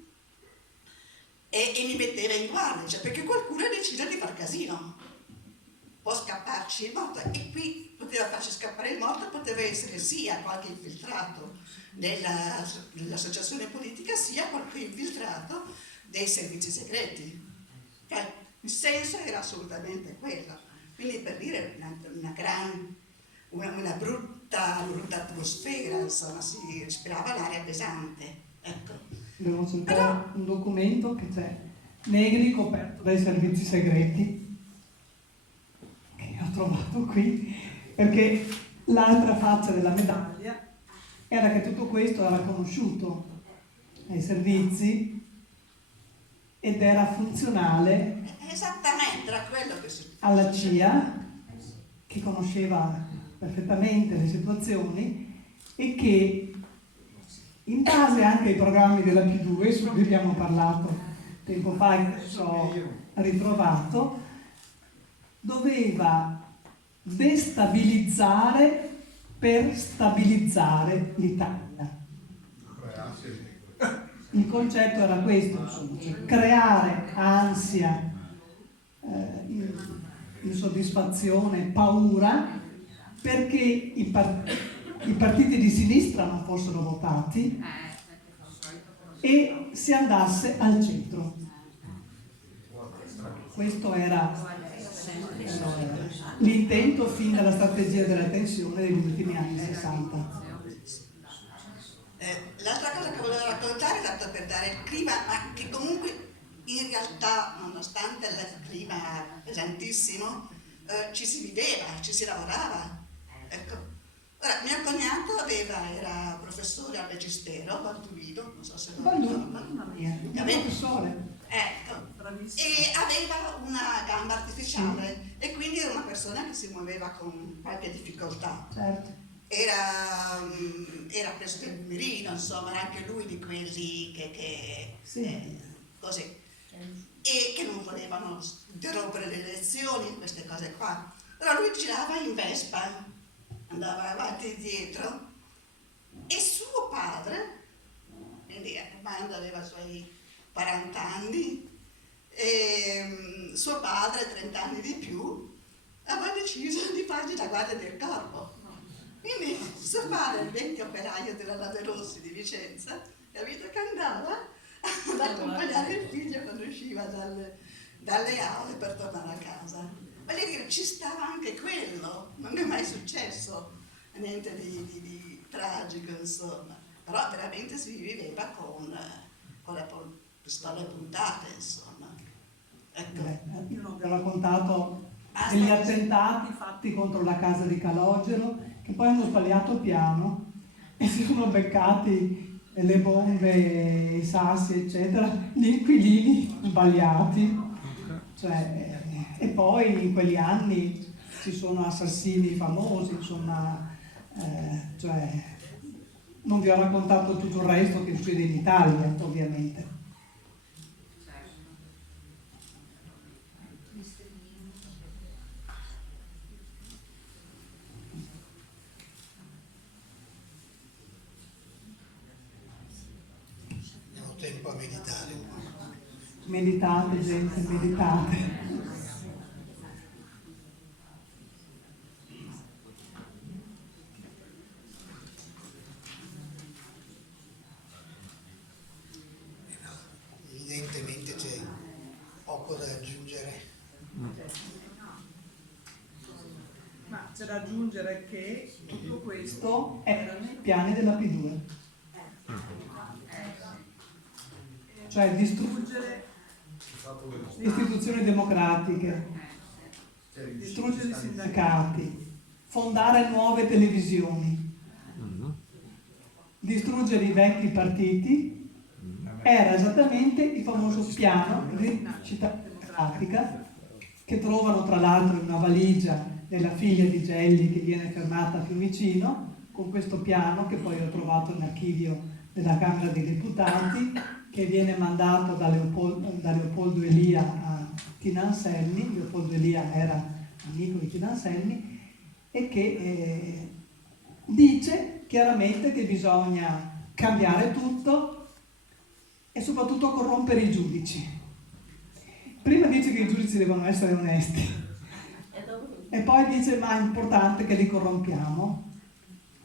e mi metteva in guardia, cioè perché qualcuno ha deciso di far casino. Può scapparci il morto, e qui poteva farci scappare il morto, poteva essere sia qualche infiltrato dell'associazione politica, sia qualche infiltrato dei servizi segreti. Cioè, il senso era assolutamente quello. Quindi, per dire, una brutta atmosfera, insomma, si respirava l'aria pesante. Ecco. Devo cercare un documento che c'è Negri coperto dai servizi segreti, che ho trovato qui, perché l'altra faccia della medaglia era che tutto questo era conosciuto ai servizi ed era funzionale Esattamente, era quello che alla CIA, che conosceva perfettamente le situazioni e che, in base anche ai programmi della P2, su cui abbiamo parlato tempo fa e che ho ritrovato, doveva destabilizzare per stabilizzare l'Italia. Il concetto era questo, insomma, cioè creare ansia, insoddisfazione, paura, perché i partiti di sinistra non fossero votati e si andasse al centro. Questo era l'intento fin dalla strategia della tensione degli ultimi anni 60. L'altra cosa che volevo raccontare è dato per dare il clima, ma che comunque in realtà, nonostante il clima pesantissimo, ci si viveva, ci si lavorava. Ecco. Ora, mio cognato era professore al Magistero, Valtuvido, non so se lo ricorda. Mamma mia, un professore. Ecco. E aveva una gamba artificiale e quindi era una persona che si muoveva con qualche difficoltà. Certo. Era preso del mirino, insomma, era anche lui di quelli che così, e che non volevano interrompere le lezioni, queste cose qua. Allora lui girava in Vespa, andava avanti e dietro, e suo padre, quindi quando aveva i suoi 40 anni, e suo padre 30 anni di più, aveva deciso di fargli la guardia del corpo. Quindi suo padre, il vecchio operaio della Laderossi di Vicenza, capito, che andava ad accompagnare il figlio quando usciva dalle aule per tornare a casa. Voglio dire, ci stava anche quello, non è mai successo niente di tragico, insomma, però veramente si viveva con le pistole puntate, insomma. Ecco. Io non vi ho raccontato degli attentati fatti contro la casa di Calogero, che poi hanno sbagliato piano e si sono beccati le bombe, i sassi, eccetera, gli inquilini sbagliati. Cioè, e poi in quegli anni ci sono assassini famosi, insomma, cioè, non vi ho raccontato tutto il resto che succede in Italia, ovviamente. Abbiamo tempo a meditare un po'. Meditate, gente, meditate. Evidentemente c'è poco da aggiungere. Ma c'è da aggiungere che tutto questo erano i piani della P2. cioè distruggere le istituzioni democratiche, distruggere i sindacati, fondare nuove televisioni, distruggere i vecchi partiti, era esattamente il famoso piano di rinascita democratica che trovano tra l'altro in una valigia della figlia di Gelli che viene fermata a Fiumicino, con questo piano che poi ho trovato in archivio della Camera dei Deputati, che viene mandato da Leopoldo Elia a Tina Anselmi. Leopoldo Elia era amico di Tina Anselmi, e che dice chiaramente che bisogna cambiare tutto e soprattutto corrompere i giudici. Prima dice che i giudici devono essere onesti e poi dice ma è importante che li corrompiamo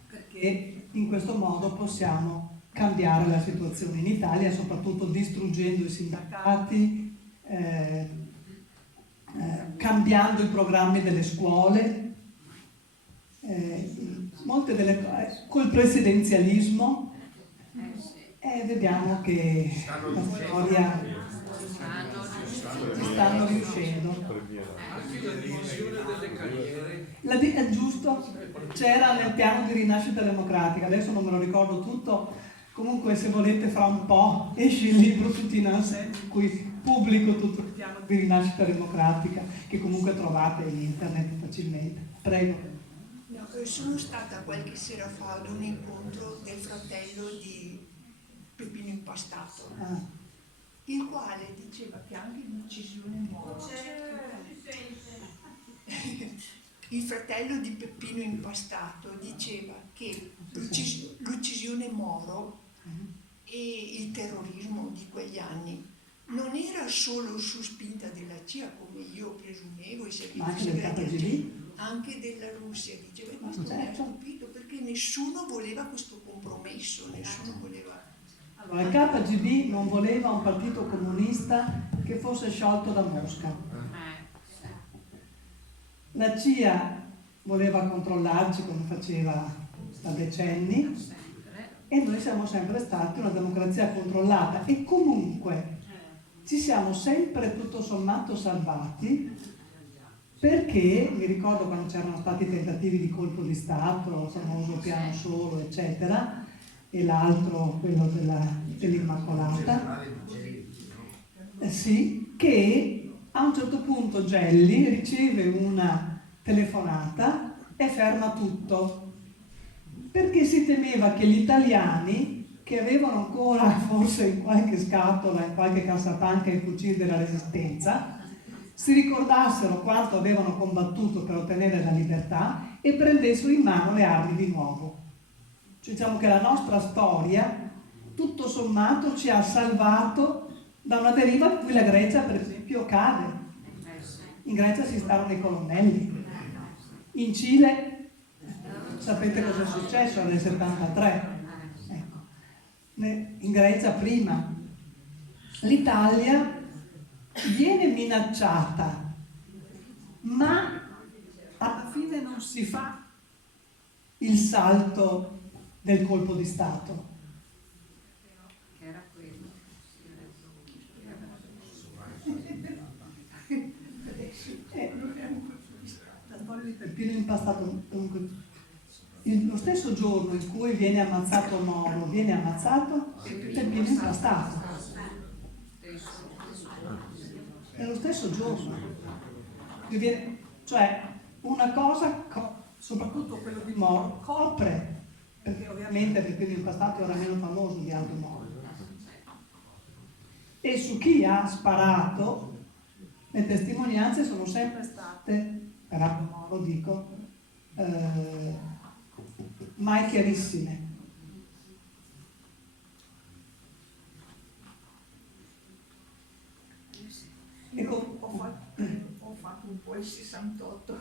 perché in questo modo possiamo cambiare la situazione in Italia, soprattutto distruggendo i sindacati, cambiando i programmi delle scuole, molte delle cose, col presidenzialismo, e vediamo che la storia ci stanno riuscendo. Anche la divisione delle carriere. È giusto, c'era nel piano di rinascita democratica, adesso non me lo ricordo tutto, comunque se volete fra un po' esce il libro tutti in Anselmi in cui pubblico tutto il piano di rinascita democratica che comunque trovate in internet facilmente. Prego. No, sono stata qualche sera fa ad un incontro del fratello di Peppino Impastato, il quale diceva che anche l'uccisione Moro, il fratello di Peppino Impastato diceva che l'uccisione Moro e il terrorismo di quegli anni non era solo su spinta della CIA, come io presumevo, i servizi segreti, anche della Russia. Diceva, e questo mi ha stupito perché nessuno voleva questo compromesso, nessuno voleva... Allora, il KGB non voleva un partito comunista che fosse sciolto da Mosca. La CIA voleva controllarci come faceva da decenni e noi siamo sempre stati una democrazia controllata e comunque ci siamo sempre tutto sommato salvati perché mi ricordo quando c'erano stati tentativi di colpo di Stato, il famoso piano solo, eccetera, e l'altro, quello dell'Immacolata, sì, che a un certo punto Gelli riceve una telefonata e ferma tutto, perché si temeva che gli italiani, che avevano ancora forse in qualche scatola, in qualche cassapanca i fucili della Resistenza, si ricordassero quanto avevano combattuto per ottenere la libertà e prendessero in mano le armi di nuovo. Cioè, diciamo che la nostra storia, tutto sommato, ci ha salvato da una deriva in cui la Grecia, per esempio, cade. In Grecia si starono i colonnelli. In Cile, sapete cosa è successo nel 73? Ecco. In Grecia prima. L'Italia viene minacciata, ma alla fine non si fa il salto del colpo di Stato. Che era quello. La storia di Peppino Impastato, lo stesso giorno in cui viene ammazzato Moro, viene ammazzato Peppino Impastato. È lo stesso giorno. Cioè, una cosa, soprattutto quello di Moro, copre, perché ovviamente Peppino Impastato era meno famoso di Aldo Moro. E su chi ha sparato, le testimonianze sono sempre state, per Aldo Moro dico, mai chiarissime. Ho fatto un po' il 68,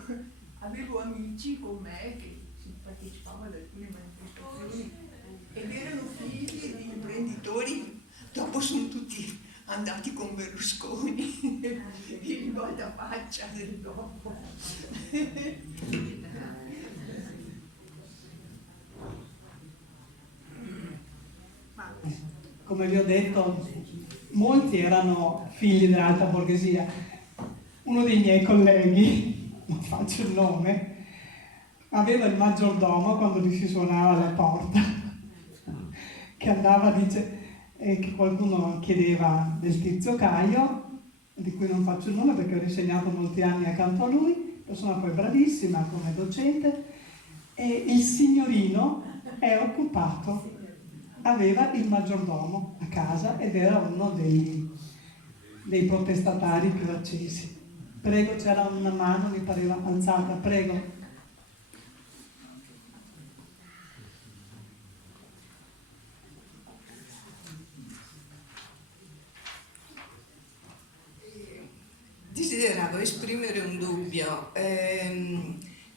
avevo amici con me che partecipavano ad alcune manifestazioni ed erano figli di imprenditori, dopo sono tutti andati con Berlusconi, il guardafaccia del dopo. Come vi ho detto, molti erano figli dell'alta borghesia. Uno dei miei colleghi, non faccio il nome, aveva il maggiordomo quando gli si suonava alla porta, che andava, dice, che qualcuno chiedeva del tizio Caio, di cui non faccio il nome perché ho insegnato molti anni accanto a lui, persona poi bravissima come docente, e il signorino è occupato, aveva il maggiordomo a casa ed era uno dei protestatari più accesi. Prego, c'era una mano, mi pareva alzata, prego. Desideravo esprimere un dubbio.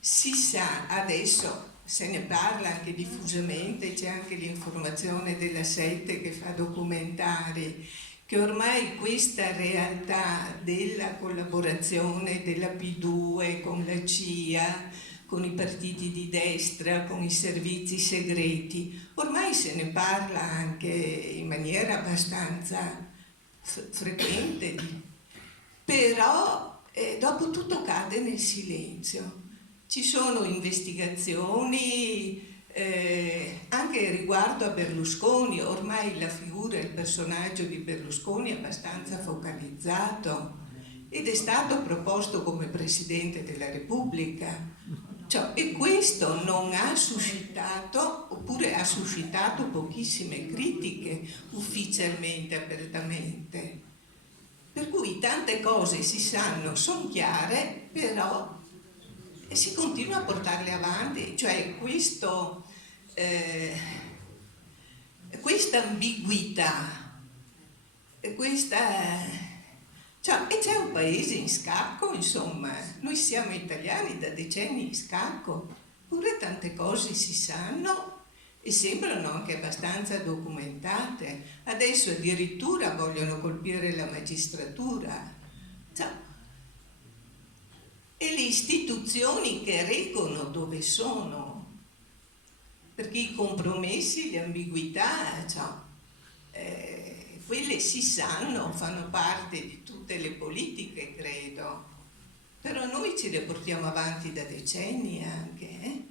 Si sa adesso, se ne parla anche diffusamente, c'è anche l'informazione della Sette che fa documentari, che ormai questa realtà della collaborazione della P2 con la CIA, con i partiti di destra, con i servizi segreti, ormai se ne parla anche in maniera abbastanza frequente, però dopo tutto cade nel silenzio. Ci sono investigazioni anche riguardo a Berlusconi, ormai la figura e il personaggio di Berlusconi è abbastanza focalizzato ed è stato proposto come Presidente della Repubblica. Cioè, e questo non ha suscitato, oppure ha suscitato pochissime critiche ufficialmente, apertamente. Per cui tante cose si sanno, sono chiare, però si continua a portarle avanti, cioè questa ambiguità, cioè, e c'è un paese in scacco, insomma, noi siamo italiani da decenni in scacco, pure tante cose si sanno e sembrano anche abbastanza documentate. Adesso addirittura vogliono colpire la magistratura. Cioè, e le istituzioni che reggono dove sono? Perché i compromessi, le ambiguità, cioè, quelle si sanno, fanno parte di tutte le politiche, credo. Però noi ce le portiamo avanti da decenni anche,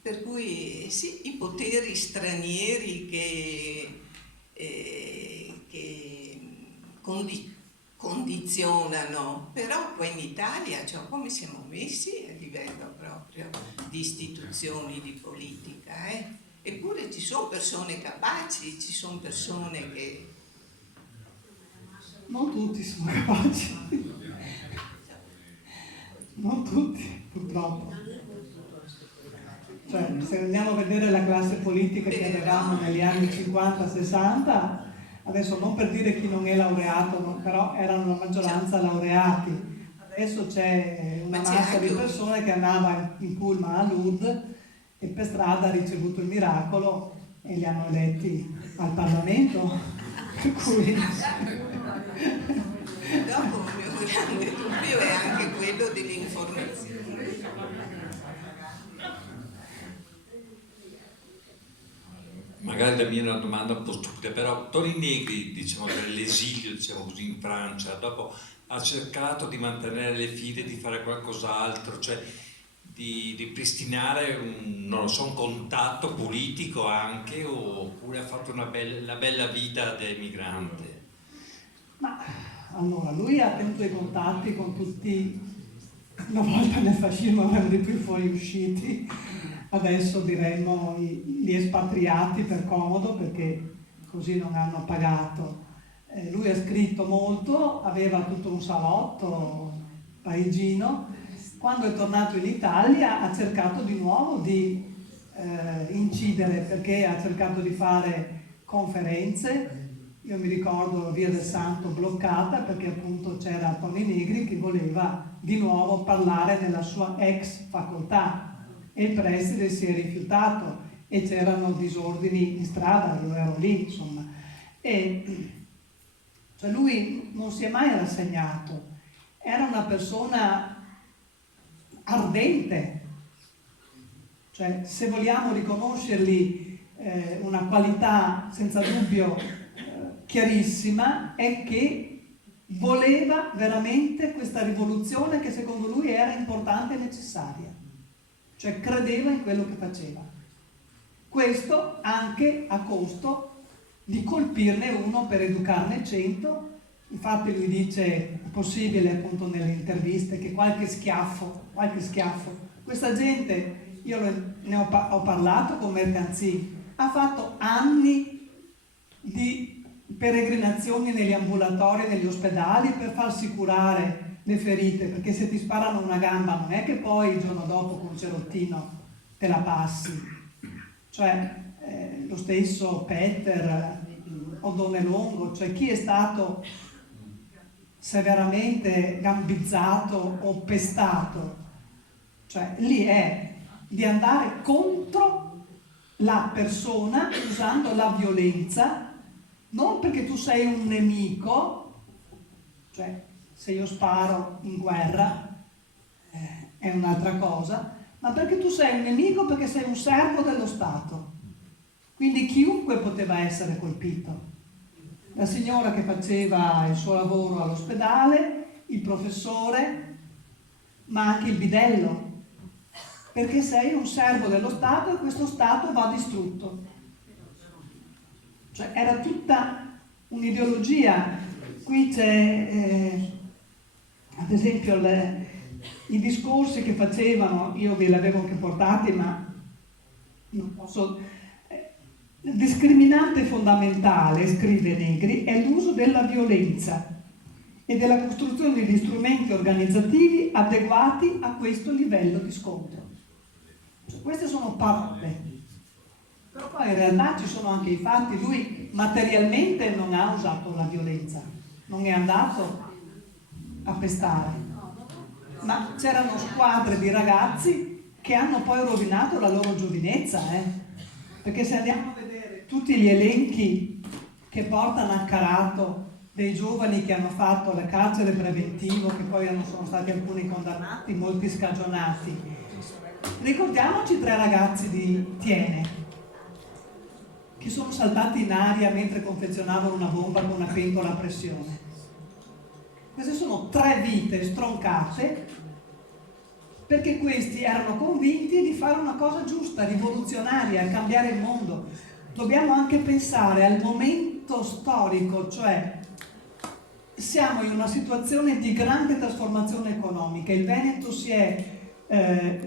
Per cui sì, i poteri stranieri che condizionano, però qua in Italia, cioè, come siamo messi a livello proprio di istituzioni, di politica, Eppure ci sono persone capaci, ci sono persone che... Non tutti sono capaci, non tutti, purtroppo. Cioè, se andiamo a vedere la classe politica che avevamo negli anni 50-60, adesso non per dire chi non è laureato, no, però erano la maggioranza laureati. Adesso c'è una massa di persone che andava in pullman a Lourdes e per strada ha ricevuto il miracolo e li hanno eletti al Parlamento. Per cui... Dopo un mio grande dubbio è anche quello dell'informazione. Magari la mia è una domanda un po' stupida, però Toni Negri, diciamo, dell'esilio, diciamo così, in Francia, dopo ha cercato di mantenere le file, di fare qualcos'altro, cioè di ripristinare un contatto politico anche, oppure ha fatto la bella vita da emigrante? Ma allora, lui ha tenuto i contatti con tutti, una volta nel fascismo erano di più fuoriusciti, adesso diremmo gli espatriati per comodo, perché così non hanno pagato. Lui ha scritto molto, aveva tutto un salotto parigino. Quando è tornato in Italia ha cercato di nuovo di incidere, perché ha cercato di fare conferenze. Io mi ricordo Via del Santo bloccata perché appunto c'era Toni Negri che voleva di nuovo parlare nella sua ex facoltà e il preside si è rifiutato e c'erano disordini in strada, io ero lì, insomma. E cioè lui non si è mai rassegnato, era una persona ardente, cioè se vogliamo riconoscergli una qualità senza dubbio chiarissima è che voleva veramente questa rivoluzione che secondo lui era importante e necessaria, cioè credeva in quello che faceva. Questo anche a costo di colpirne uno per educarne 100. Infatti lui dice, è possibile appunto nelle interviste, che qualche schiaffo, questa gente, io ho parlato con Mercanzì, ha fatto anni di peregrinazioni negli ambulatori, negli ospedali per farsi curare le ferite, perché se ti sparano una gamba non è che poi il giorno dopo con un cerottino te la passi. Cioè lo stesso Peter Odone Longo, cioè chi è stato severamente gambizzato o pestato, cioè lì è di andare contro la persona usando la violenza, non perché tu sei un nemico, cioè se io sparo in guerra è un'altra cosa, ma perché tu sei un nemico, perché sei un servo dello Stato. Quindi chiunque poteva essere colpito. La signora che faceva il suo lavoro all'ospedale, il professore, ma anche il bidello, perché sei un servo dello Stato e questo Stato va distrutto. Cioè era tutta un'ideologia. Qui c'è ad esempio i discorsi che facevano, io ve li avevo anche portati, ma non posso. Il discriminante fondamentale, scrive Negri, è l'uso della violenza e della costruzione di strumenti organizzativi adeguati a questo livello di scontro. Cioè, queste sono parole, però poi in realtà ci sono anche i fatti. Lui materialmente non ha usato la violenza, non è andato a pestare, ma c'erano squadre di ragazzi che hanno poi rovinato la loro giovinezza, perché se andiamo a vedere tutti gli elenchi che portano a Carato dei giovani che hanno fatto le carcere preventivo, che poi sono stati alcuni condannati, molti scagionati, ricordiamoci 3 ragazzi di Tiene che sono saltati in aria mentre confezionavano una bomba con una pentola a pressione. Queste sono 3 vite stroncate perché questi erano convinti di fare una cosa giusta, rivoluzionaria, cambiare il mondo. Dobbiamo anche pensare al momento storico, cioè siamo in una situazione di grande trasformazione economica. Il Veneto si è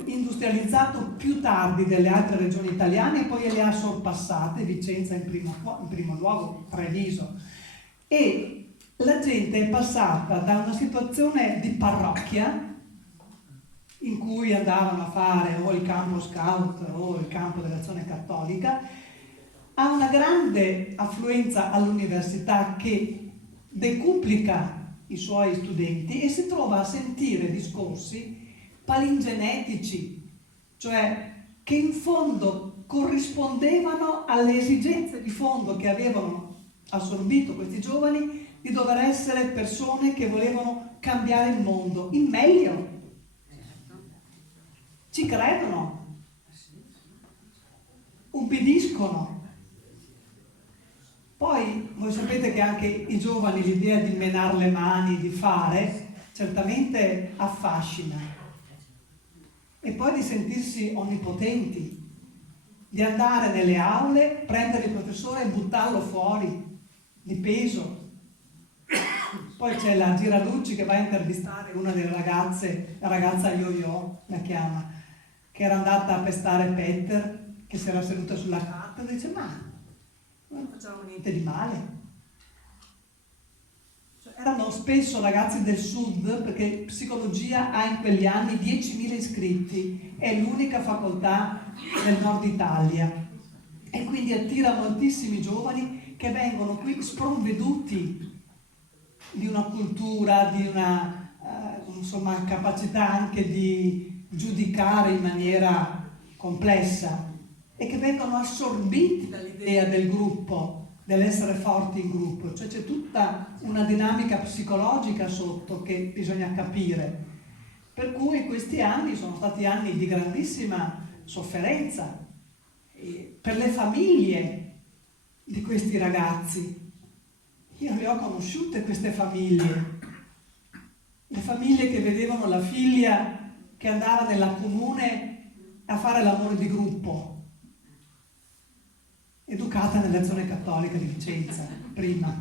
industrializzato più tardi delle altre regioni italiane e poi le ha sorpassate, Vicenza in primo luogo, Treviso. E la gente è passata da una situazione di parrocchia, in cui andavano a fare o il campo scout o il campo dell'azione cattolica, a una grande affluenza all'università che decuplica i suoi studenti e si trova a sentire discorsi palingenetici, cioè che in fondo corrispondevano alle esigenze di fondo che avevano assorbito questi giovani di dover essere persone che volevano cambiare il mondo in meglio. Ci credono, ubbidiscono. Poi voi sapete che anche i giovani l'idea di menare le mani, di fare, certamente affascina. E poi di sentirsi onnipotenti, di andare nelle aule, prendere il professore e buttarlo fuori, di peso. Poi c'è la Giralucci che va a intervistare una delle ragazze, la ragazza Yo-Yo, la chiama, che era andata a pestare Peter, che si era seduta sulla carta, e dice: ma non facciamo niente di male. Cioè, erano spesso ragazzi del sud, perché psicologia ha in quegli anni 10.000 iscritti, è l'unica facoltà del nord Italia e quindi attira moltissimi giovani che vengono qui sprovveduti di una cultura, di una insomma, capacità anche di giudicare in maniera complessa e che vengono assorbiti dall'idea del gruppo, dell'essere forti in gruppo. Cioè c'è tutta una dinamica psicologica sotto che bisogna capire. Per cui questi anni sono stati anni di grandissima sofferenza per le famiglie di questi ragazzi, Io le ho conosciute queste famiglie, le famiglie che vedevano la figlia che andava nella comune a fare l'amore di gruppo, educata nella zona cattolica di Vicenza, prima.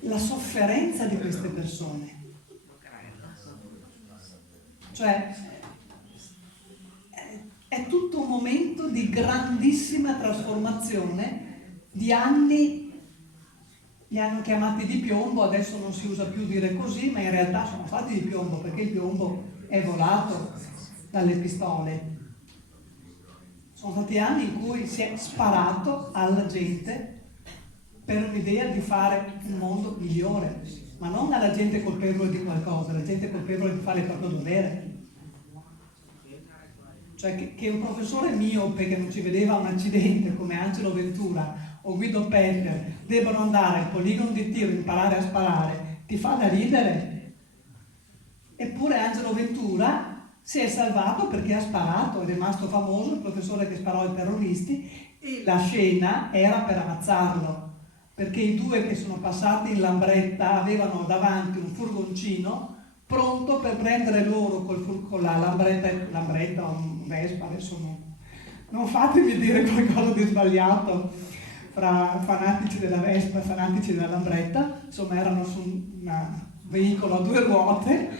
La sofferenza di queste persone. Cioè, è tutto un momento di grandissima trasformazione, di anni, li hanno chiamati di piombo, adesso non si usa più dire così, ma in realtà sono stati di piombo, perché il piombo è volato dalle pistole. Sono stati anni in cui si è sparato alla gente per un'idea di fare un mondo migliore, ma non alla gente colpevole di qualcosa, alla gente colpevole di fare il proprio dovere. Cioè che un professore miope che non ci vedeva un accidente come Angelo Ventura o Guido Petter debbano andare al poligono di tiro e imparare a sparare, ti fa da ridere. Eppure Angelo Ventura si è salvato perché ha sparato, è rimasto famoso, il professore che sparò ai terroristi, e la scena era per ammazzarlo, perché i due che sono passati in Lambretta avevano davanti un furgoncino pronto per prendere loro con la Lambretta o un Vespa, adesso non fatemi dire qualcosa di sbagliato fra fanatici della Vespa e fanatici della Lambretta, insomma erano su un veicolo a 2 ruote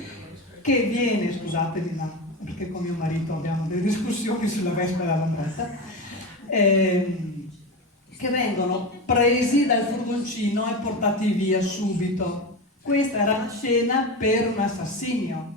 che viene, scusatemi, ma perché con mio marito abbiamo delle discussioni sulla Vespa e la Lambretta, che vengono presi dal furgoncino e portati via subito. Questa era una scena per un assassinio,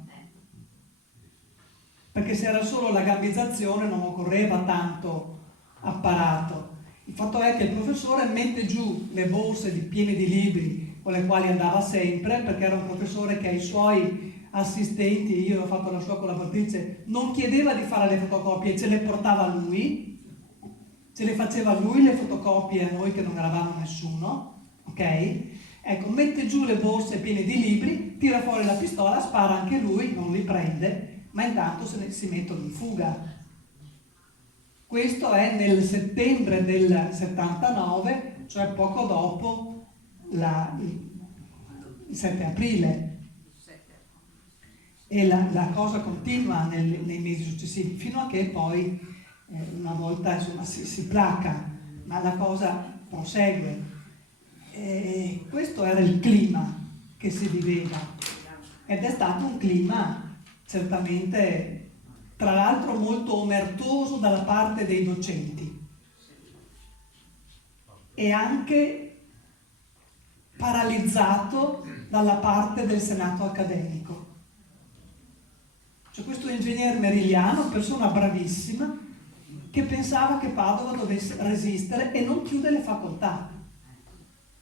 perché se era solo la gambizzazione non occorreva tanto apparato. Il fatto è che il professore mette giù le borse piene di libri con le quali andava sempre, perché era un professore che ai suoi assistenti, io ho fatto la sua collaboratrice, non chiedeva di fare le fotocopie, ce le portava lui, ce le faceva lui le fotocopie a noi che non eravamo nessuno, ok? Ecco, mette giù le borse piene di libri, tira fuori la pistola, spara anche lui, non li prende, ma intanto si mettono in fuga. Questo è nel settembre del 79, cioè poco dopo il 7 aprile. E la cosa continua nei mesi successivi, fino a che poi una volta insomma, si placa, ma la cosa prosegue. E questo era il clima che si viveva ed è stato un clima certamente, tra l'altro, molto omertoso dalla parte dei docenti e anche paralizzato dalla parte del senato accademico. Cioè questo ingegner Merigliano, persona bravissima, che pensava che Padova dovesse resistere e non chiude le facoltà.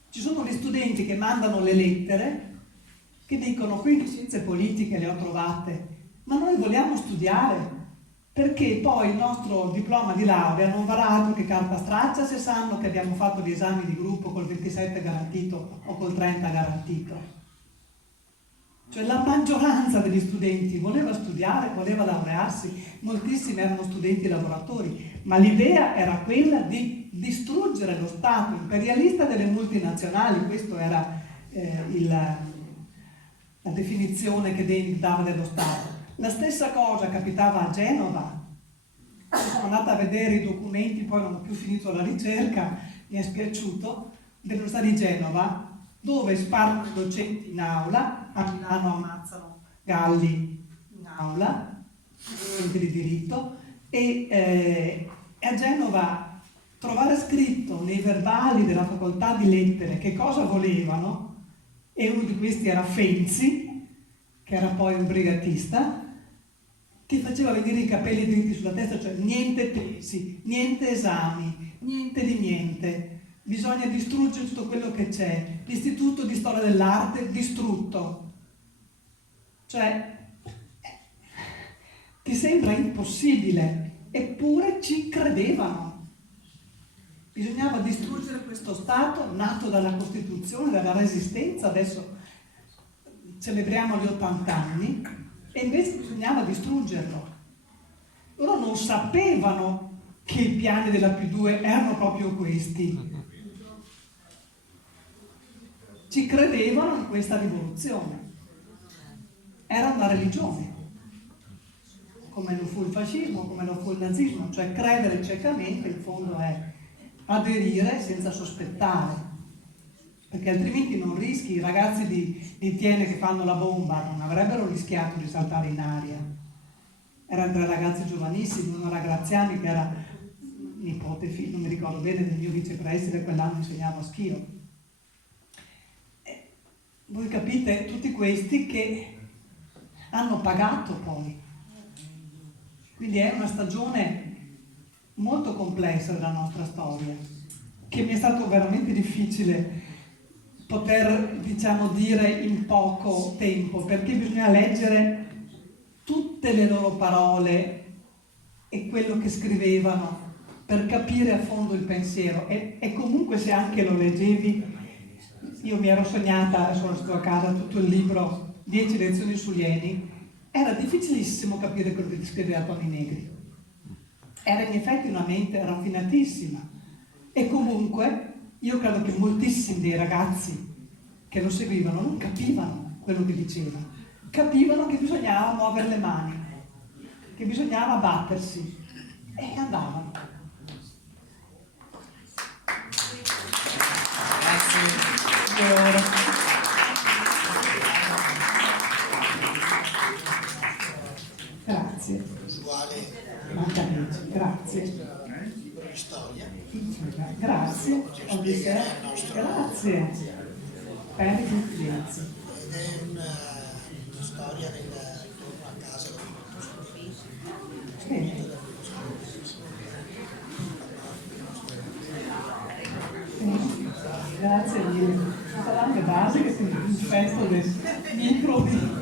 Ci sono gli studenti che mandano le lettere che dicono: qui di scienze politiche le ho trovate, ma noi vogliamo studiare, perché poi il nostro diploma di laurea non varrà altro che carta straccia se sanno che abbiamo fatto gli esami di gruppo col 27 garantito o col 30 garantito. Cioè la maggioranza degli studenti voleva studiare, voleva laurearsi, moltissimi erano studenti lavoratori, ma l'idea era quella di distruggere lo Stato imperialista delle multinazionali. Questa era la definizione che Deni dava dello Stato. La stessa cosa capitava a Genova. Sono andata a vedere i documenti, poi non ho più finito la ricerca, mi è spiaciuto, dell'Università di Genova, dove sparano i docenti in aula, a Milano ammazzano Galli in aula, docenti di diritto, e a Genova trovare scritto nei verbali della facoltà di lettere che cosa volevano, e uno di questi era Fenzi, che era poi un brigatista, ti faceva venire i capelli dritti sulla testa, cioè niente tesi, niente esami, niente di niente. Bisogna distruggere tutto quello che c'è. L'istituto di storia dell'arte distrutto. Cioè, ti sembra impossibile, eppure ci credevano. Bisognava distruggere questo Stato nato dalla Costituzione, dalla Resistenza, adesso celebriamo gli 80 anni, e invece bisognava distruggerlo. Loro non sapevano che i piani della P2 erano proprio questi. ci credevano in questa rivoluzione. Era una religione, come lo fu il fascismo, come lo fu il nazismo, cioè credere ciecamente in fondo è aderire senza sospettare, perché altrimenti non rischi. I ragazzi di Tiene che fanno la bomba non avrebbero rischiato di saltare in aria. Erano 3 ragazzi giovanissimi, uno era Graziani che era nipote, non mi ricordo bene, del mio vicepreside, quell'anno insegnavo a Schio. Voi capite, tutti questi che hanno pagato poi. Quindi è una stagione molto complessa della nostra storia, che mi è stato veramente difficile poter, diciamo, dire in poco tempo, perché bisogna leggere tutte le loro parole e quello che scrivevano per capire a fondo il pensiero. E comunque, se anche lo leggevi, io mi ero sognata, sono stato a casa tutto il libro 10 lezioni su Lenin, era difficilissimo capire quello che scriveva Toni Negri. Era in effetti una mente raffinatissima, e comunque io credo che moltissimi dei ragazzi che lo seguivano non capivano quello che diceva, capivano che bisognava muovere le mani, che bisognava battersi, e andavano. Grazie. Grazie. Libro di storia. Grazie. Grazie. Grazie. Ed è una storia del ritorno a casa dopo Bene. Grazie mille. Sarà anche base che si manifesta del micro di